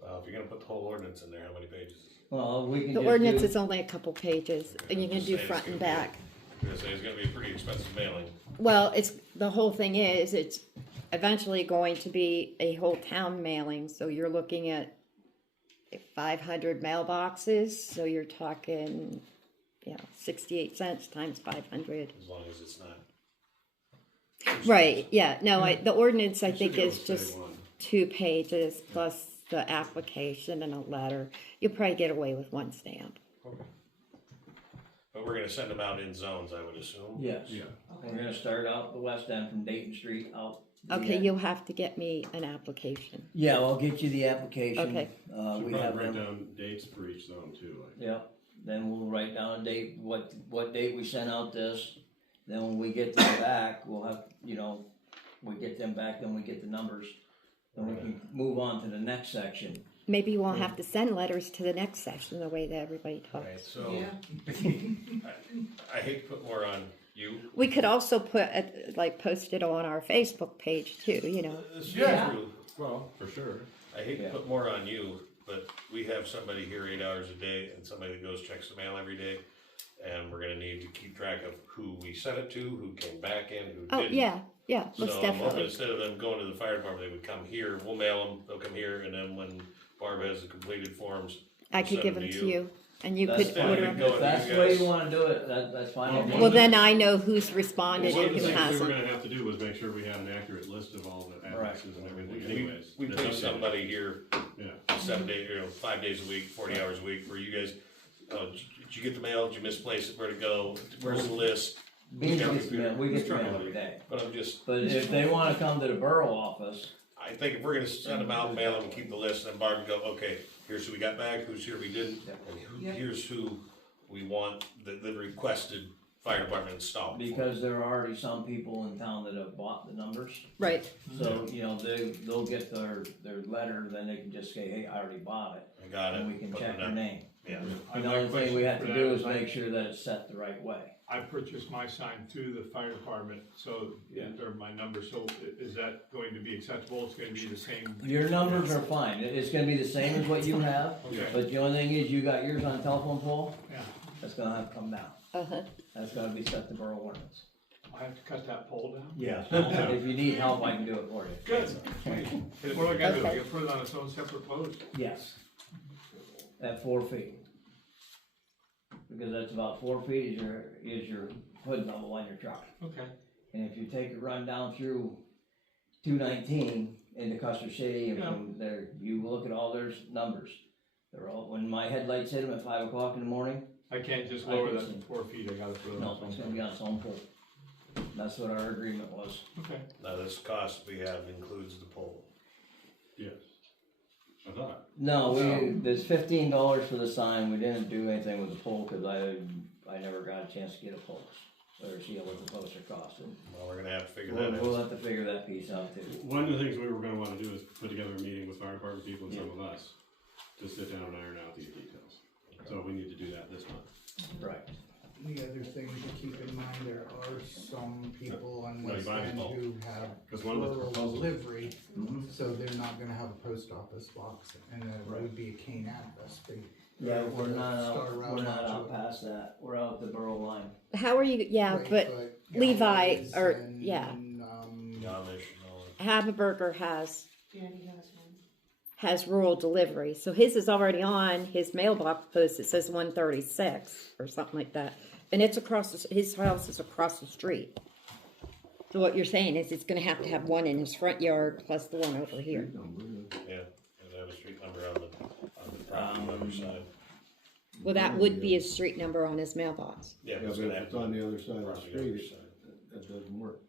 Well, if you're gonna put the whole ordinance in there, how many pages is it? Well, we can The just ordinance do- is only a couple pages, and you can do front and back. I'm gonna say it's gonna be a pretty expensive mailing. Well, the whole thing is, it's eventually going to be a whole town mailing, so you're looking at 500 mailboxes, so you're talking, 68 cents times 500. As long as it's not. Right, yeah, no, the ordinance, I You should think, be able is to say just one. 2 pages plus the application and a letter. You'll probably get away with 1 stamp. Okay. But we're gonna send them out in zones, I would assume. Yes. Yeah. We're gonna start out the west end from Dayton Street out. the Okay, end. you'll have to get me an application. Yeah, I'll get you the application. Okay. Should We probably have write them. down dates for each zone too, like. Yep, then we'll write down a date, what date we sent out this, then when we get them back, we'll have, we get them back, then we get the numbers. Then we can move on to the next section. Maybe you won't have to send letters to the next session the way that everybody Alright, talks. so, I hate to put more on you. We could also put, post it on our Facebook page too, This is Yeah. true. Well, for sure. I hate Yeah. to put more on you, but we have somebody here 8 hours a day and somebody that goes checks the mail every day. And we're gonna need to keep track of who we sent it to, who came back in, who Oh, didn't. yeah, most So I'm hoping definitely. instead of them going to the fire department, they would come here, we'll mail them, they'll come here, and then when Barb has the completed forms, I could send give them them to to you, and you That's could fine. order Go them. to If that's you the way guys. you wanna do it, that's fine with me. Well, then I know who's responded One and of the who things we were hasn't. gonna have to do was make sure we had an accurate list of all the addresses and everything anyways. we They're put updated. somebody here Yeah. 7 days, 5 days a week, 40 hours a week, where you guys, did you get the mail, did you misplace it, where to go, where's the list? We get the mail, we get the mail every day. But I'm just, But if they wanna come to the borough office, I think if we're gonna send them out, mail them, and keep the list, then Barb can go, okay, here's who we got back, who's here we didn't, and here's who we want, the requested fire department installed. because there are already some people in town that have bought the numbers. Right, So, they'll get their letter, then they can just say, hey, I already bought it, I got it. and we can put check it their down. name. Yeah. And the only thing we have to do is make sure that it's set the right way. I purchased my sign through the fire department, so, or my number, so is that going to be acceptable? It's gonna be the same? Your numbers are fine, it's gonna be the same as what you have, Okay. but the only thing is, you got yours on a telephone pole, Yeah, that's gonna have to come down. uh-huh. That's gonna be set to borough ordinance. I have to cut that pole down? Yeah. If you need help, I can do it for you. Good. And what do I gotta do? I gotta put it on its own separate post? Yes. At 4 feet. because that's about 4 feet is your hood level on your truck. Okay. And if you take a run down through 219 into Custer City, and from there, you look at all their numbers. They're all, when my headlights hit them at 5 o'clock in the morning, I can't just lower that to 4 feet, I gotta throw it no, on it's something. gonna be on some pole. That's what our agreement was. Okay. Now, this cost we have includes the pole. Yes. I thought. No, there's $15 for the sign. We didn't do anything with the pole because I never got a chance to get a post or see what the posts are costing. Well, we're gonna have to figure that out. We'll have to figure that piece out too. One of the things we were gonna wanna do is put together a meeting with fire department people and some of us to sit down and iron out these details. So we need to do that this month. Right. The other thing to keep in mind, there are some people on No, you West buy End it bulk. who have 'Cause one of the rural proposals- delivery, so they're not gonna have a post office box, and that would be a cane address. Yeah, we're not Star out, route we're not to out it. past that. We're out the Borough line. How are you, yeah, Right, but Levi, Gallows or, and, yeah, Amish and all that. Haberberger has Danny has one. has rural delivery, so his is already on his mailbox post. It says 136 or something like that, and it's his house is across the street. So what you're saying is it's going to have one in his front yard plus the one over here. Yeah, and have a street number on the property on the other side. Well, that would be his street number on his mailbox. Yeah, Yeah, but it's but gonna if have it's on the other side of the property on the other street, side. that doesn't work.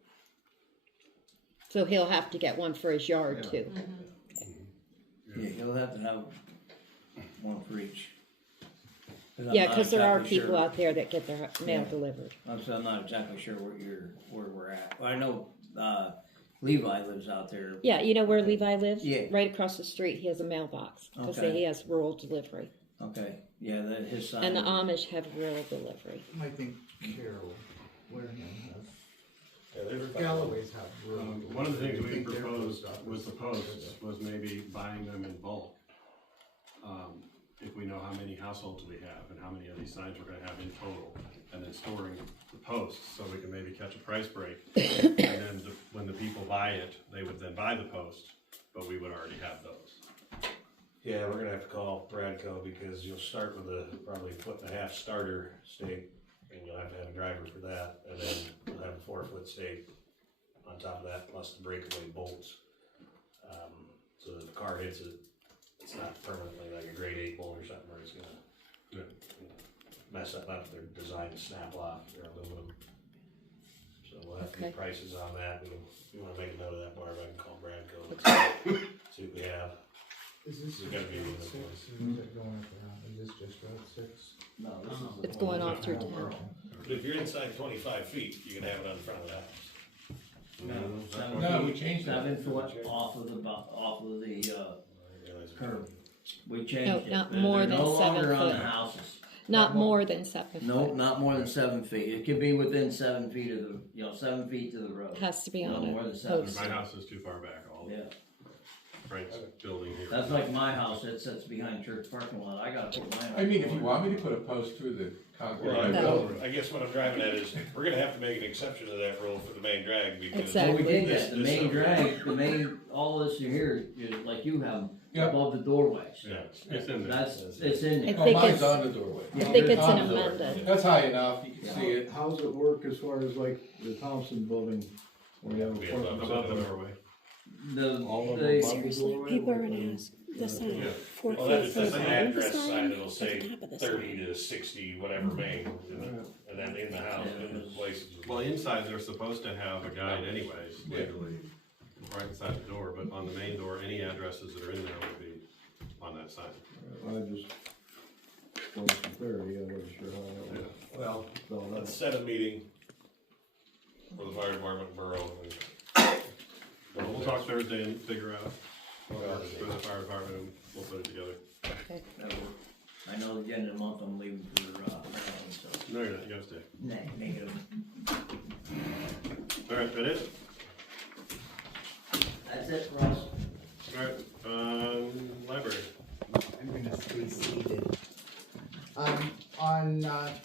So he'll have to get one for his yard Yeah. too. Yeah, he'll have to have one for each. I'm Yeah, not because there are exactly people sure. out there that get their mail Yeah. delivered. I'm not exactly sure where we're at. I know, Levi lives out there. Yeah, you know where Levi lives? Yeah. Right across the street, he has a mailbox, because Okay. he has rural delivery. Okay, yeah, his son. And the Amish have rural delivery. I think Carroll, Wareham has. Yeah, there's a couple. Galloway's have rural. One of the things I we think their proposed post office with the posts was maybe buying them in bulk. If we know how many households we have and how many of these signs we're gonna have in total, and then storing the posts, so we can maybe catch a price break. And then when the people buy it, they would then buy the post, but we would already have those. Yeah, we're gonna have to call Bradco because you'll start with probably 1.5 foot starter stake, and you'll have to have a driver for that, and then you'll have a 4 foot stake on top of that, plus the breakaway bolts. So that if the car hits it, it's not permanently like a grade 8 bolt or something where it's gonna mess that up. They're designed to snap off, they're aluminum. So we'll have to get Okay. prices on that. We wanna make a note of that, Barb, I can call Bradco, see what we have. Is this We gotta be Route able to 6, or is it going up around, is this just Route 6? No, this is the It's one. going off through town. But if you're inside 25 feet, you can have it on the front of the house. No, we changed that. 7 foot off of the curb. We changed No, it. not They're more than no 7 longer on the foot. houses. Not more than 7 No, foot. not more than 7 feet. It could be within 7 feet of the, 7 feet to the road. Has to be No on more a than 7 post. My house is too far back, all Yeah, Frank's building here. that's like my house. It sits behind church parking lot. I gotta put mine. I mean, if you want me to put a post through the concrete. Well, No. I guess what I'm driving at is, we're gonna have to make an exception to that rule for the main drag because. Exactly. So we did This- that. The this main over here. drag, all this here is like you have 'em, Yeah. above the doorways. Yeah, it's in there. It's in I there. think Oh, mine's it's, on the doorway. I think it's On an the doorway. amended. That's high enough, you can see it. How's it work as far as like the Thompson building, where you have We a have apartment Above the building? doorway. All of The, them above the Seriously, doorway? people are gonna ask the sign, Yeah. 4 Well, feet that's for an the bottom of the address sign sign, that'll at say the top of the 30 sign. to 60, whatever main, and then in the house, in the places. Well, inside, they're supposed to have a guide anyways, legally, right inside the door, but on the main door, any addresses that are in there would be on that sign. I just, for some clarity, I wasn't sure how that worked. Well, So let's that's, set a meeting for the fire department, Borough, and. We'll talk Thursday and figure out what works for the fire department, and we'll put it together. Okay. I know at the end of the month I'm leaving for, Maryland, so. No, you're not, you gotta stay. Nah, negative. All right, that it? That's it, Ross. All right, library. I'm gonna stay seated. On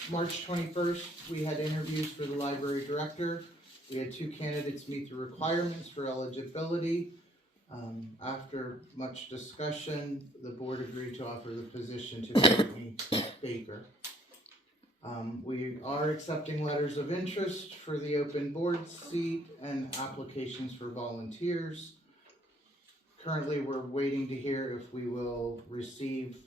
March 21st, we had interviews for the library director. We had 2 candidates meet the requirements for eligibility. After much discussion, the board agreed to offer the position to Courtney Baker. We are accepting letters of interest for the open board seat and applications for volunteers. Currently, we're waiting to hear if we will receive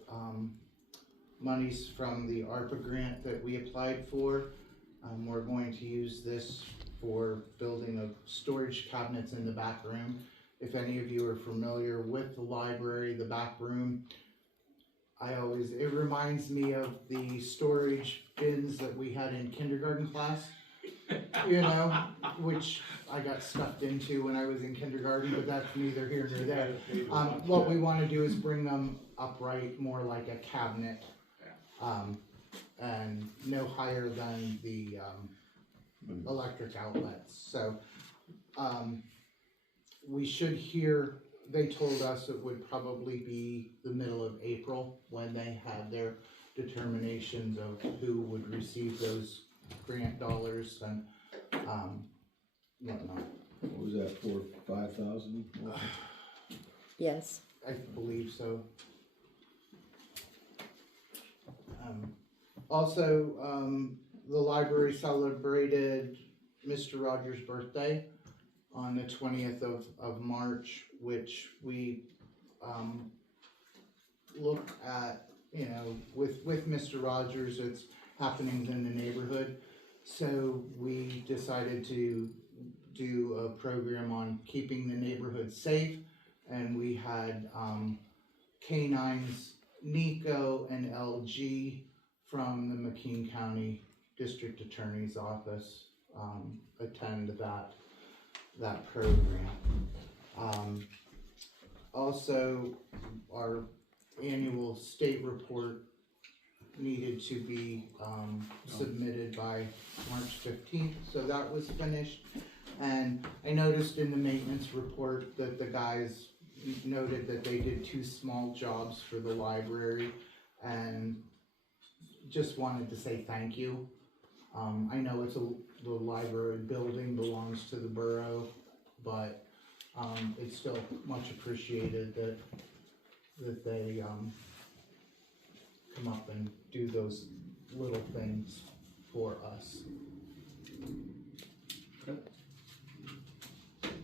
monies from the ARPA grant that we applied for. We're going to use this for building of storage cabinets in the back room. If any of you are familiar with the library, the back room, it reminds me of the storage bins that we had in kindergarten class, you know, which I got stuffed into when I was in kindergarten, but that's neither here nor there. What we want to do is bring them upright, more like a cabinet, and no higher than the electric outlets. So we should hear. They told us it would probably be the middle of April when they had their determinations of who would receive those grant dollars and whatnot. What was that for, 5,000? Yes. I believe so. Also, the library celebrated Mr. Rogers' birthday on the 20th of March, which we look at, you know, with Mr. Rogers, it's happenings in the neighborhood. So we decided to do a program on keeping the neighborhood safe, and we had canines Nico and LG from the McKean County District Attorney's Office attend that program. Also, our annual state report needed to be submitted by March 15th, so that was finished. And I noticed in the maintenance report that the guys noted that they did 2 small jobs for the library, and just wanted to say thank you. I know the library building belongs to the borough, but it's still much appreciated that they come up and do those little things for us.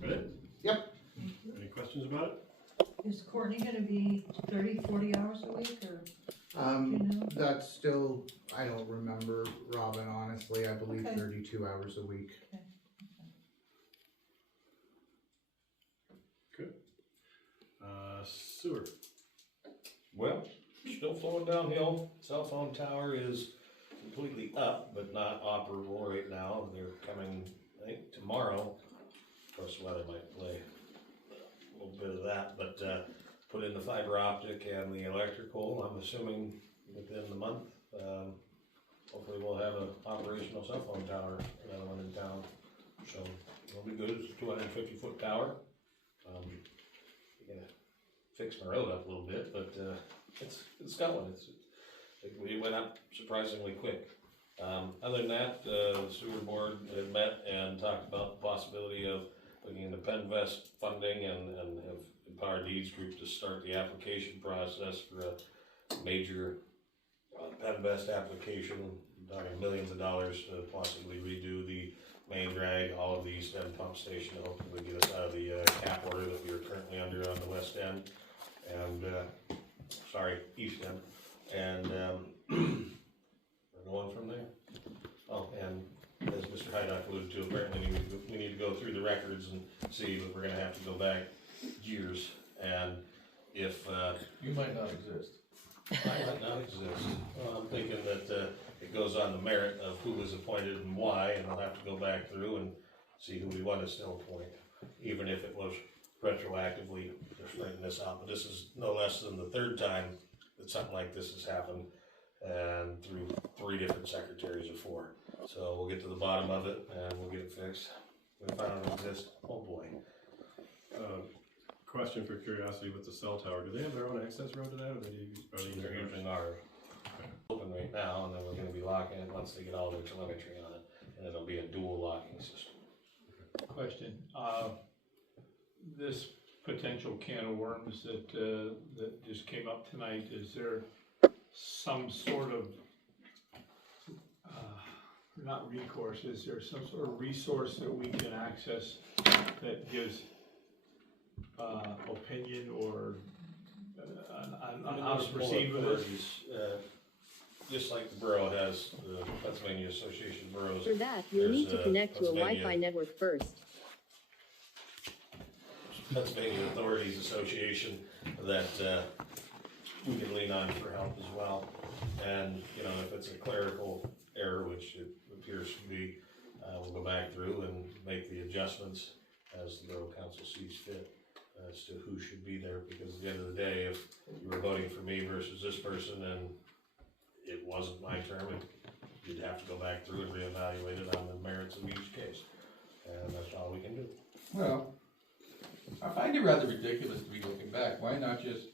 Ready? Yep. Any questions about it? Is Courtney gonna be 30, 40 hours a week, or? You know? That's still, I don't remember, Robin, honestly. I believe Okay. 32 hours a week. Sewer. Well, still flowing downhill. Cell phone tower is completely up, but not operable right now. They're coming, I think, tomorrow. Of course, the weather might play a little bit of that, but put in the fiber optic and the electrical. I'm assuming within the month. Hopefully we'll have an operational cell phone tower, another one in town. So it'll be good. It's a 250-foot tower. You're gonna fix my road up a little bit, but it's going. It went up surprisingly quick. Other than that, the sewer board had met and talked about the possibility of looking into Penvest funding and have empowered Deeds Group to start the application process for a major Penvest application. I'm talking millions of dollars to possibly redo the main drag, all of the east end pump station, to hopefully get us out of the cap order that we are currently under on the west end, and east end, and we're going from there. Oh, and as Mr. Hydock alluded to, apparently we need to go through the records and see that we're gonna have to go back years, and if You might not exist. I might not exist. Well, I'm thinking that it goes on the merit of who was appointed and why, and I'll have to go back through and see who we want to still appoint, even if it was retroactively to straighten this out. But this is no less than the 3rd time that something like this has happened, and through 3 different secretaries or 4. So we'll get to the bottom of it and we'll get it fixed. If I don't exist, oh boy. Question for curiosity with the cell tower, do they have their own access road to that, or They're using our open right now, and then we're gonna be locking it once they get all their telemetry on it, and it'll be a dual locking system. Question, this potential can of worms that just came up tonight, is there some sort of not recourse, is there some sort of resource that we can access that gives, opinion or, on how to proceed with this? Just like the borough has, the Pennsylvania Association of Boroughs. For that, you'll need to connect to a Wi-Fi network first. Pennsylvania Authorities Association that we can lean on for help as well. And, you know, if it's a clerical error, which it appears to be, we'll go back through and make the adjustments as the Borough Council sees fit as to who should be there, because at the end of the day, if you were voting for me versus this person and it wasn't my term, you'd have to go back through and reevaluate it on the merits of each case. And that's all we can do. Well, I find it rather ridiculous to be looking back. Why not just,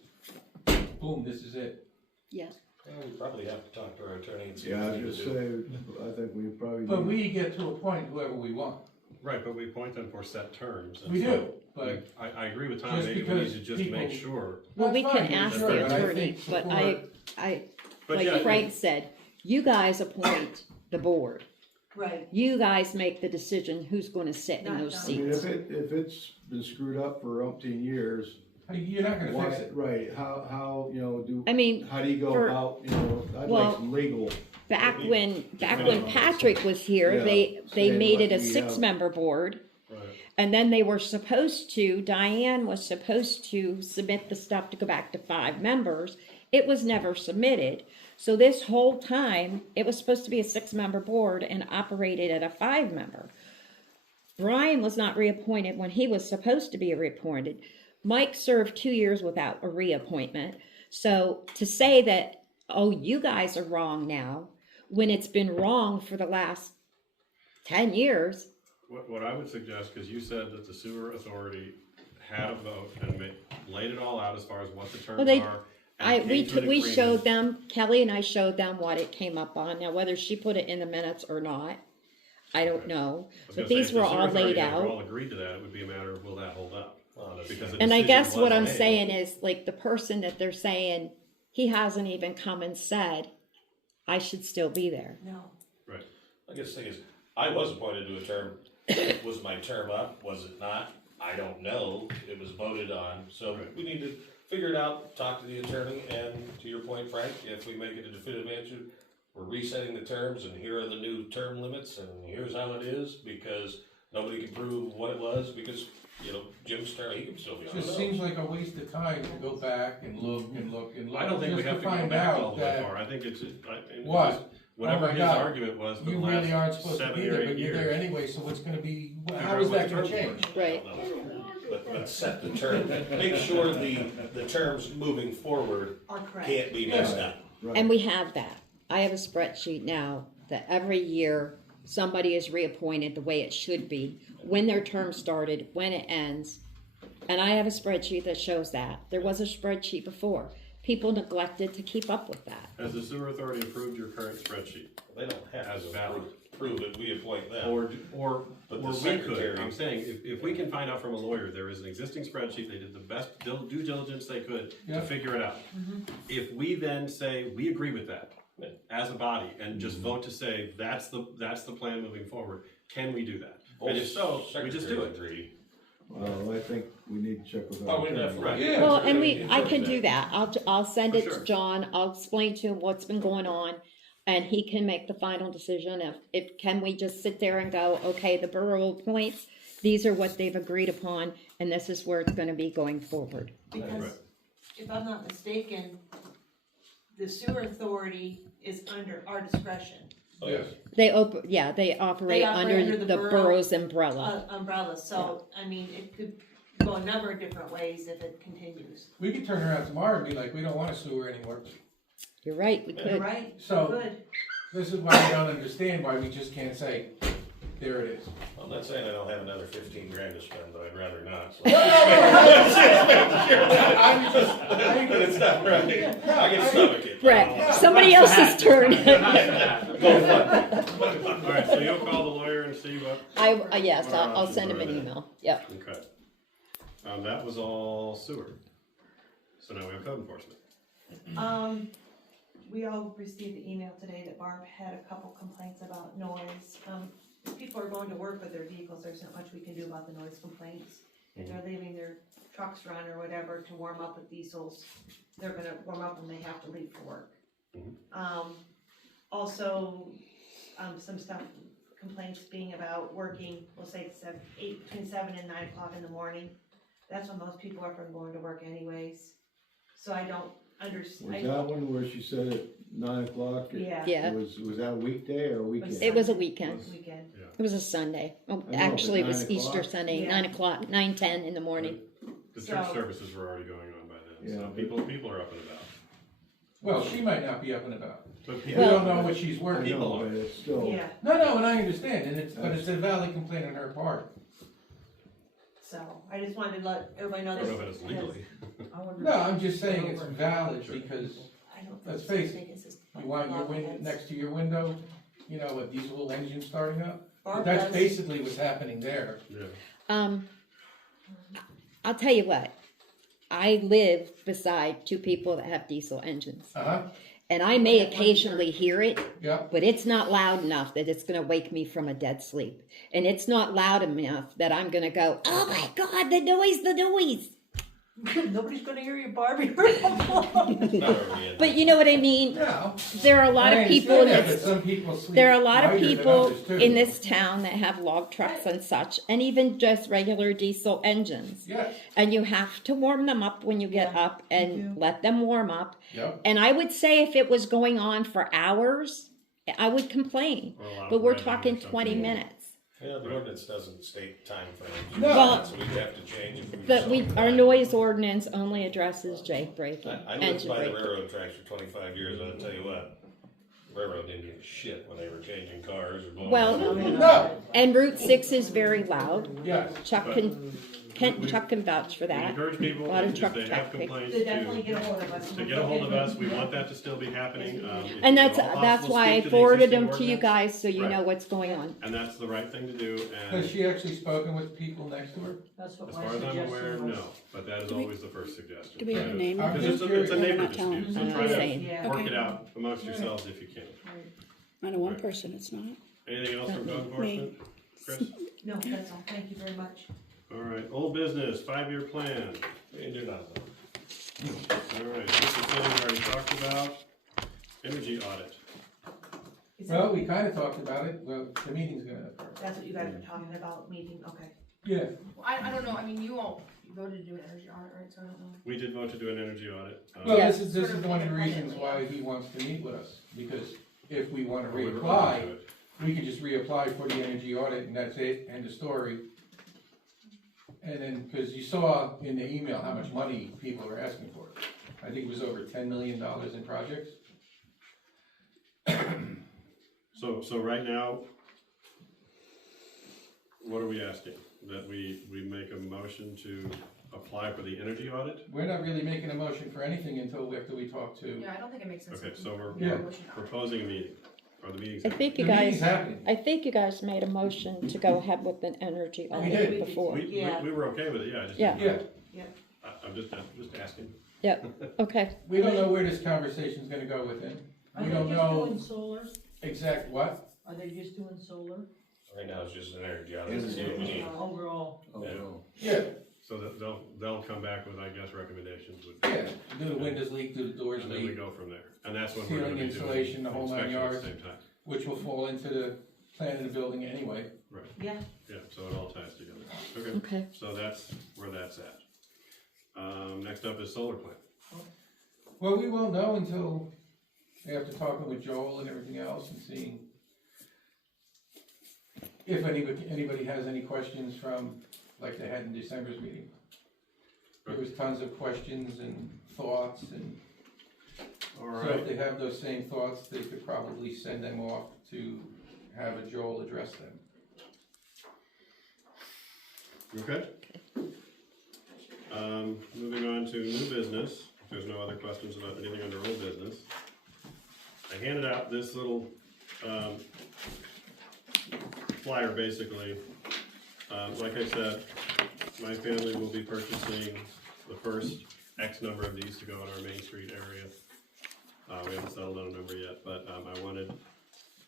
boom, this is it? Yeah. Well, we probably have to talk to our attorney and see Yeah, I what we was need gonna to do. say, I think we probably. But we get to appoint whoever we want. Right, but we appoint them for set terms. and We so do, but I agree with Tom, just maybe we because need to just make people- sure. Well, we That's can fine, ask sure, the but I attorney, think but before- But like yeah, Frank said, you guys appoint the board. Right. You guys make the decision who's gonna sit in Not those done. I mean, seats. if it's been screwed up for umpteen years, you're not gonna why, fix it. right, how, you know, I mean, how do you go for- about, you know, I'd well, like some legal. back when Patrick was here, Yeah, they saying made it what a we 6-member board. Right. And then they were supposed to, Diane was supposed to submit the stuff to go back to 5 members. It was never submitted. So this whole time, it was supposed to be a 6-member board and operated at a 5-member. Brian was not reappointed when he was supposed to be reappointed. Mike served 2 years without a reappointment. So to say that, oh, you guys are wrong now, when it's been wrong for the last 10 years, What I would suggest, because you said that the sewer authority had a vote and laid it all out as far as what the terms Well, they- are. and came to an we agreement. showed them, Kelly and I showed them what it came up on. Now, whether she put it in the minutes or not, I don't know. I was But gonna say, these if the were sewer all authority laid had out. all agreed to that, it would be a matter of will that hold up? Because the And I decision guess what was I'm made. saying is, like, the person that they're saying, he hasn't even come and said, I should still be there. No. Right. I guess the thing is, I was appointed to a term. Was my term up? Was it not? I don't know. It was voted on. So we need to figure it out, talk to the attorney, and to your point, Frank, if we make it a definitive answer, we're resetting the terms, and here are the new term limits, and here's how it is, because nobody can prove what it was, because, you know, Jim's term, he can still be It on. just seems like a waste of time to go back and look and look and look. I don't think we just have to go find back out all the way that far. I think it's, What? whatever Oh my his God. argument was for the You really aren't last supposed to 7 be or there, 8 but you're there years. anyway, so what's gonna be, Figure how out is what that the gonna terms change? were. Right. But set the term, make sure the terms moving forward Are correct. can't be messed up. And we have that. I have a spreadsheet now that every year somebody is reappointed the way it should be, when their term started, when it ends. And I have a spreadsheet that shows that. There was a spreadsheet before. People neglected to keep up with that. Has the sewer authority approved your current spreadsheet? They don't have As to valid. prove it, we appoint them. Or But the we could, secretary- I'm saying, if we can find out from a lawyer, there is an existing spreadsheet, they did the best due diligence they could to Yeah. figure it out. If we then say, we agree with that, as a body, and just vote to say, that's the plan moving forward, can we do that? And if so, we just do it. Agree. Well, I think we need to check with Oh, our we attorney. definitely. Yeah. Well, and I can do that. I'll send For it sure. to John. I'll explain to him what's been going on. And he can make the final decision if can we just sit there and go, okay, the borough appoints, these are what they've agreed upon, and this is where it's gonna be going forward. Because Right. if I'm not mistaken, the sewer authority is under our discretion. Yes. They operate under the borough's umbrella. Umbrella, so, I mean, it could go a number of different ways if it continues. We could turn around tomorrow and be like, we don't want a sewer anymore. You're right, we You're could. right, So- good. This is why I don't understand why we just can't say, there it is. I'm not saying I don't have another 15 grand to spend, but I'd rather not. So. But it's not right. I can stomach it. Brett, somebody else's turn. Alright, so you'll call the lawyer and see what, Yes, I'll send him an email. Yep. okay. That was all sewer. So now we have code enforcement. we all received the email today that Barb had a couple complaints about noise. If people are going to work with their vehicles, there's not much we can do about the noise complaints. If they're leaving their trucks run or whatever to warm up with diesels, they're gonna warm up when they have to leave for work. Also, some stuff, complaints being about working, we'll say between 7 and 9 o'clock in the morning. That's when most people are from going to work anyways. So I don't understand. Was that one where she said at 9 o'clock? Yeah. Yeah. Was that a weekday or a weekend? It was a weekend. Weekend. It was a Sunday. Oh, I know, actually, it but was 9 Easter o'clock? Sunday, Yeah. 9 o'clock, 9:10 in the morning. The church So- services were already going on by then, so Yeah. people are up and about. Well, she might not be up and about. But We people, don't know what she's I working know, on. but it's still. Yeah, No, and I understand, and it's a valid complaint on her part. so I just wanted to let everybody know I this. don't know if it's legally. No, I'm just saying it's valid because, I don't let's think face it, this is- you want your window, next to your window, you know, a diesel engine starting up? Barb That's does. basically what's happening there. Yeah. I'll tell you what, I live beside two people that have diesel engines. Uh-huh, And I may occasionally hear it, yeah. but it's not loud enough that it's gonna wake me from a dead sleep. And it's not loud enough that I'm gonna go, oh my God, the noise. Nobody's gonna hear you, Barbie. But you know what I mean? Yeah. There are a lot I of people in understand that, this, but some people sleep there are a lot of lighter than people others, too. in this town that have log trucks and such, and even just regular diesel engines. Yes, And you have to warm them up when you get Yeah, up and you do. let them warm up. yep. And I would say if it was going on for hours, I would complain. Or a lot But of we're rain or talking something. 20 minutes. Yeah, the ordinance doesn't state time frames. No. Well, So we'd have to change it. if But we our noise ordinance only addresses jailbreaking, I lived engine by the braking. railroad tracks for 25 years, and I'll tell you what, the railroad didn't give a shit when they were changing cars or blowing. Well, No, And Route 6 is very loud. yes. Chuck can vouch for We that. encourage people, A lot of if truck they have traffic. complaints, To definitely get a hold of us. to get a hold of us. We want that to still be happening. If And at that's all that's possible, why I speak to the forwarded existing them to you ordinance. guys so you Right. know what's going on. And that's the right thing to do, Has and she actually spoken with people next to her? That's what as my far as I'm aware, suggestion was. no, but that is Do we- always the first suggestion. Do we have a name? I'm Because just it's curious. a neighbor Not telling dispute, them. so try I'm to saying. Yeah. work Okay. it out amongst yourselves if you can. I know one Right. person, it's not. Anything else from Me. code enforcement? Chris? No, that's all, thank you very much. All right, old business, 5-year plan. We do nothing. All right, this is something we already talked about. Energy audit. Is that- Well, we kinda talked about it, well, the meeting's gonna occur. That's what you guys were talking about, meeting, okay. Yeah. Well, I don't know, I mean, you all voted to do an energy audit, right, so I don't know. We did vote to do an energy audit. Well, Yeah. this is Sort of one of the reasons independently. why he wants to meet with us, because if we wanna we were open to reapply, it. we could just reapply for the energy audit and that's it, end of story. And then, cause you saw in the email how much money people are asking for. I think it was over $10 million in projects. So right now, what are we asking? That we make a motion to apply for the energy audit? We're not really making a motion for anything until after we talk to. Yeah, I don't think it makes sense. Okay, to so we're Yeah. motion on it. proposing a meeting, or the meeting's I happening. think The you meeting's guys, happening. I think you guys made a motion to go ahead with an energy did. audit before. We were okay with it, yeah, I just. Yeah. Yeah, I'm just asking. Okay, we don't know where this conversation's gonna go with him. We don't know solar? exact what. Are they just doing solar? Right now, it's just an energy audit. Energy See what we need. Overall. Oh, Yeah. no. Yeah, So that they'll come back with, I guess, recommendations with. yeah, do the windows leak, do the doors And then we leak, go from there. And that's when we're gonna Ceiling be doing insulation, the whole nine inspection at the yards. same time. which will fall into the plan of the building anyway. Yeah. Yeah, so it all ties together. Okay, okay. so that's where that's at. Next up is solar plant. Well, we won't know until after talking with Joel and everything else and seeing if anybody has any questions from, like they had in December's meeting. There was tons of questions and thoughts, and All so if right, they have those same thoughts, they could probably send them off to have a Joel address them. okay. Moving on to new business, if there's no other questions about anything under old business. I handed out this little, flyer basically. Like I said, my family will be purchasing the first X number of these to go in our Main Street area. We haven't settled on a number yet, but, I wanted,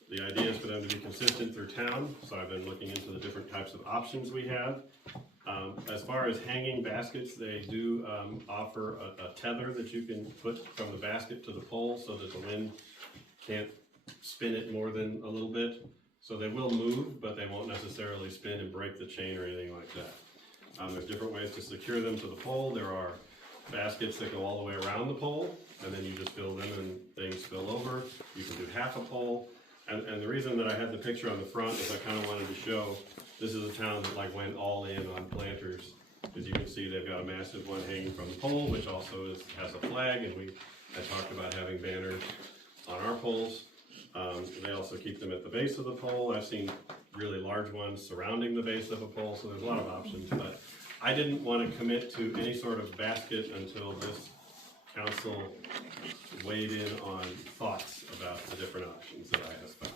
the idea is for them to be consistent through town, so I've been looking into the different types of options we have. As far as hanging baskets, they do, offer a tether that you can put from the basket to the pole so that the wind can't spin it more than a little bit. So they will move, but they won't necessarily spin and break the chain or anything like that. There's different ways to secure them to the pole. There are baskets that go all the way around the pole, and then you just fill them and things spill over. You can do half a pole. And the reason that I had the picture on the front is I kind of wanted to show, this is a town that like went all in on planters. As you can see, they've got a massive one hanging from the pole, which also has a flag, and I talked about having banners on our poles. They also keep them at the base of the pole. I've seen really large ones surrounding the base of a pole, so there's a lot of options, but I didn't want to commit to any sort of basket until this council weighed in on thoughts about the different options that I have found.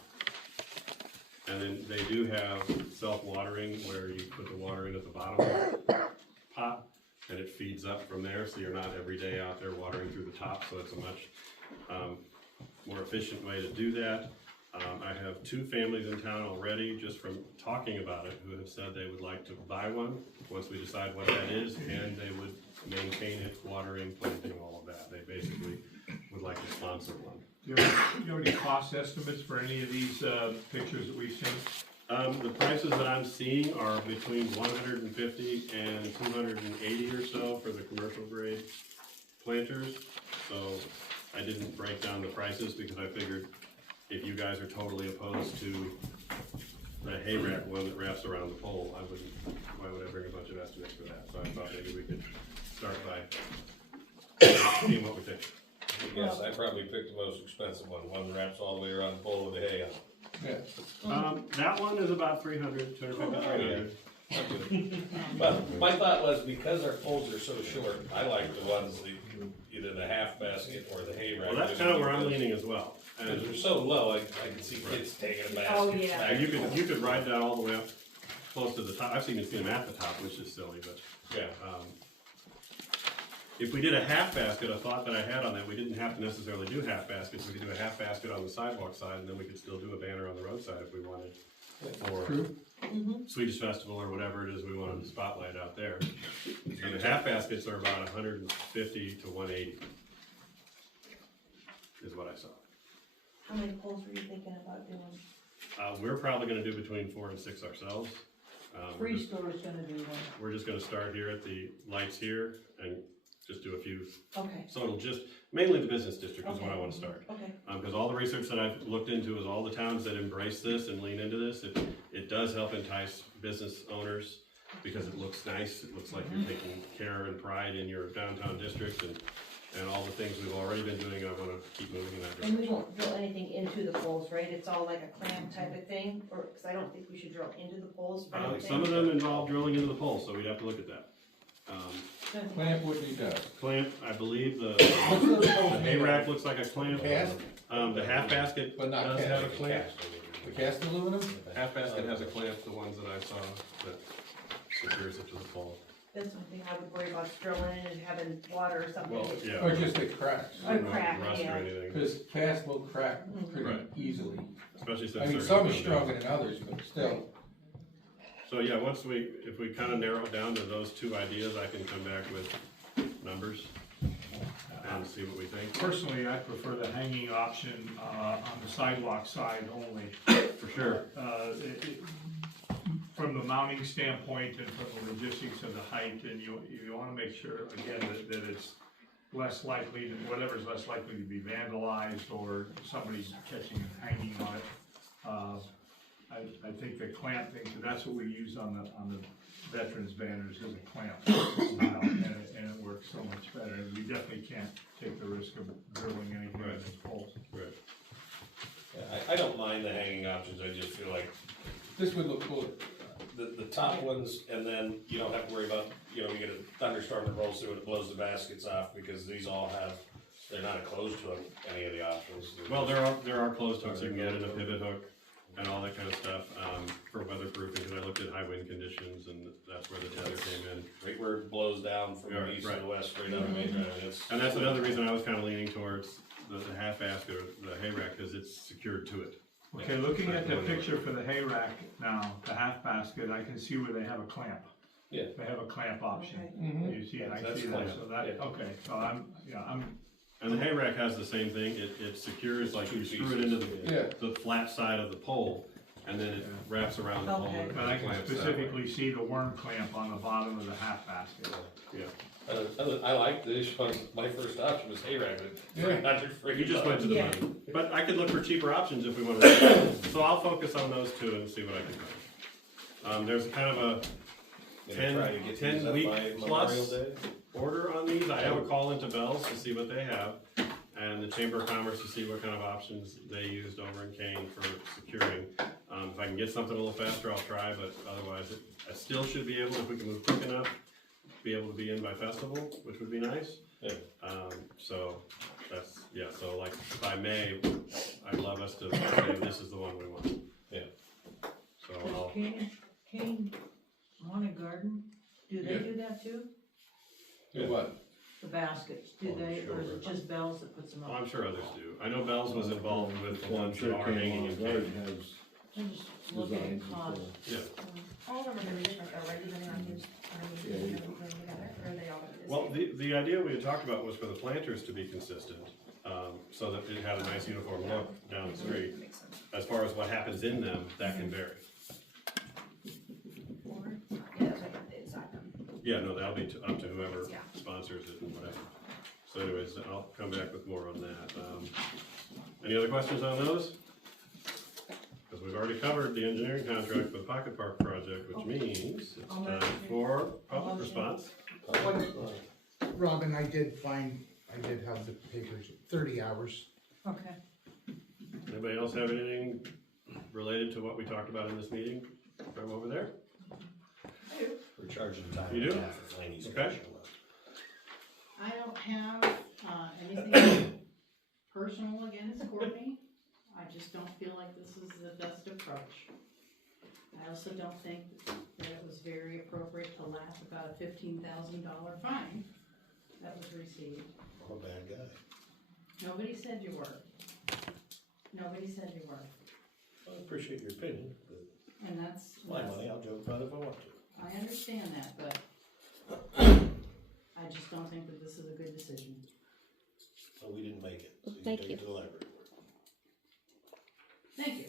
And then they do have self-watering where you put the water in at the bottom of the pot and it feeds up from there, so you're not every day out there watering through the top, so it's a much more efficient way to do that. I have 2 families in town already, just from talking about it, who have said they would like to buy one once we decide what that is, and they would maintain it, watering, planting, all of that. They basically would like to sponsor one. Do you have any cost estimates for any of these pictures that we've seen? The prices that I'm seeing are between $150 and $280 or so for the commercial grade planters. So I didn't break down the prices because I figured if you guys are totally opposed to the hay rack one that wraps around the pole, why would I bring a bunch of estimates for that? So I thought maybe we could start by seeing what we think. Yes, I probably picked the most expensive one that wraps all the way around the pole with the hay on. Yeah. That one is about $300, $250, $300. Well, my thought was because our poles are so short, I like the ones that either the half basket or the hay rack. Well, that's kind of where I'm leaning as well. Because they're so low, I can see kids taking a basket. Oh, yeah. You could ride that all the way up close to the top. I've seen them at the top, which is silly, but Yeah. if we did a half basket, a thought that I had on that, we didn't have to necessarily do half baskets. We could do a half basket on the sidewalk side, and then we could still do a banner on the roadside if we wanted. Or Swedish Festival or whatever it is we wanted to spotlight out there. And the half baskets are about 150 to 180 is what I saw. How many poles were you thinking about doing? We're probably gonna do between 4 and 6 ourselves. Free Store's gonna do one. We're just gonna start here at the lights here and just do a few. Okay. So it'll just, mainly the business district is what I wanna start. Okay. Because all the research that I've looked into is all the towns that embrace this and lean into this, it does help entice business owners because it looks nice, it looks like you're taking care and pride in your downtown district and all the things we've already been doing, I wanna keep moving in that direction. And we won't drill anything into the poles, right? It's all like a clamp type of thing, or, cause I don't think we should drill into the poles for anything. Some of them involve drilling into the pole, so we'd have to look at that. Clamp what he does. Clamp, I believe the The hay rack looks like a clamp. Cast? The half basket But not does cast. have a clamp. The cast aluminum? Half basket has a clamp, the ones that I saw that secures it to the pole. That's something I would worry about, drilling in and having water or something. Well, yeah. Or just it cracks? Or crack, Rust or yeah. anything, Because cast will crack pretty Right. easily. especially since. I mean, there's some no is stronger than others, but still. So yeah, if we kind of narrow it down to those 2 ideas, I can come back with numbers and see what we think. Personally, I prefer the hanging option on the sidewalk side only. For sure. From the mounting standpoint and from the logistics of the height, and you wanna make sure, again, that it's less likely, whatever's less likely to be vandalized or somebody's catching and hanging on it. I think the clamp thing, so that's what we use on the veterans banners, is a clamp style, and it works so much better. And we definitely can't take the risk of drilling anything in those poles. Right. Yeah, I don't mind the hanging options, I just feel like This would look cool. the top ones, and then you don't have to worry about, you get a thunderstorm that rolls through and it blows the baskets off, because these all they're not closed to any of the options. Well, there are closed hooks you can get in a pivot hook and all that kind of stuff, for weatherproofing, because I looked at high wind conditions and that's where the tether came in. Right where it blows down from the east to the west, right down the main drive. And that's another reason I was kind of leaning towards the half basket or the hay rack, cause it's secured to it. Okay, looking at the picture for the hay rack now, the half basket, I can see where they have a clamp. Yeah. They have a clamp option. Mhm. You see, I That's see that, clamp, so that, yeah. okay, so I'm, And the hay rack has the same thing, it secures, like you screw it into Yeah. the flat side of the pole, and then it wraps around the pole. Okay. and but I can clamps that way. specifically see the worm clamp on the bottom of the half basket. Yeah, I like this one, my first option was hay rack, but you just went to the Yeah. money, but I could look for cheaper options if we wanted to, so I'll focus on those two and see what I can find. There's kind of a Gonna try to get 10 these up week by plus Memorial Day. order on these. I have a call into Bell's to see what they have, and the Chamber of Commerce to see what kind of options they used over in Kane for securing. If I can get something a little faster, I'll try, but otherwise, I still should be able, if we can move quick enough, be able to be in by festival, which would be nice. Yeah. So that's, yeah, so like by May, I'd love us to say this is the one we want. Yeah. So I'll, Kane Lawn and Garden, do they Yeah. do that too? Do what? The baskets, do they, or is it just Bell's that puts them oh, up? I'm sure others do. I know Bell's was involved with the Well, I'm ones sure that are Kane hanging Lawn in Garden Kane. has I'm just looking designs at and cost. stuff. Yeah. All of them are gonna be different though, right, depending on who's, putting together, or are they all gonna be the Well, same? the idea we had talked about was for the planters to be consistent, so that it had a nice uniform look down the street. Makes sense. As far as what happens in them, that can vary. Yeah, that's what it's on them. Yeah, no, that'll be up to whoever Yeah. sponsors it and whatever. So anyways, I'll come back with more on that. Any other questions on those? Because we've already covered the engineering contract for the Pocket Park project, which means it's time for public response. Robin, I did have the papers, 30 hours. Okay. Anybody else have anything related to what we talked about in this meeting from over there? We're charging time You and do? a half for Laney's Okay. special. I don't have, anything personal against Courtney. I just don't feel like this is the best approach. I also don't think that it was very appropriate to laugh about a $15,000 fine that was received. I'm a bad guy. Nobody said you were. Nobody said you were. I appreciate your opinion, but And that's. it's my money, I'll joke about it if I want to. I understand that, but I just don't think that this is a good decision. So we didn't make it, so you Thank take you. it to the library. Thank you.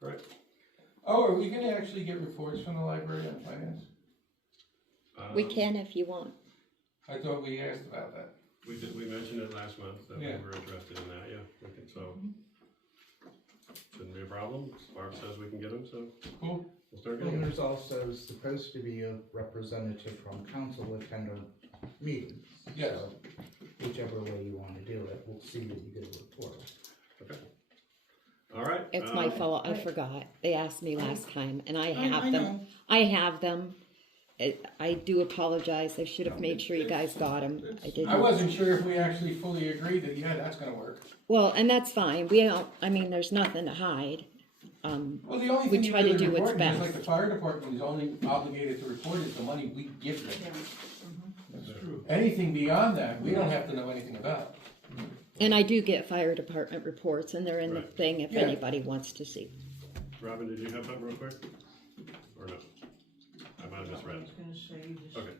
Right. Oh, are we gonna actually get reports from the library on finance? We can if you want. I thought we asked about that. We mentioned it last month, that we Yeah. were interested in that, yeah, we can, so. Shouldn't be a problem, Barb says we can get them, so Cool. we'll start And getting them. there's also supposed to be a representative from council attend our meetings. Yes. So whichever way you wanna do it, we'll see that you get a report. Okay. All right. It's my fault, I forgot. They asked me last time, and I have I them. know. I have them. I do apologize, I should have made sure you guys got them. I didn't. I wasn't sure if we actually fully agreed that, yeah, that's gonna work. Well, and that's fine, we don't, I mean, there's nothing to hide. Well, the only We thing you try to really do what's report, just best. like the fire department is only obligated to report is the money we give them. That's true. Anything beyond that, we don't have to know anything about. And I do get fire department reports, and they're in the Right. thing if Yeah. anybody wants to see. Robin, did you have something real quick? Or no? I might have I misread. was gonna say, you just. Okay.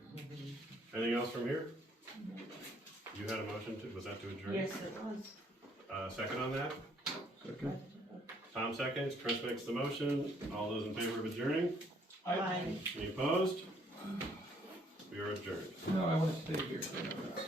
Anything else from here? You had a motion to, was that to adjourn? Yes, it was. Second on that? Second. Tom seconds, Chris makes the motion, all those in favor of adjourning? Aye. Any opposed? We are adjourned. No, I wanna stay here.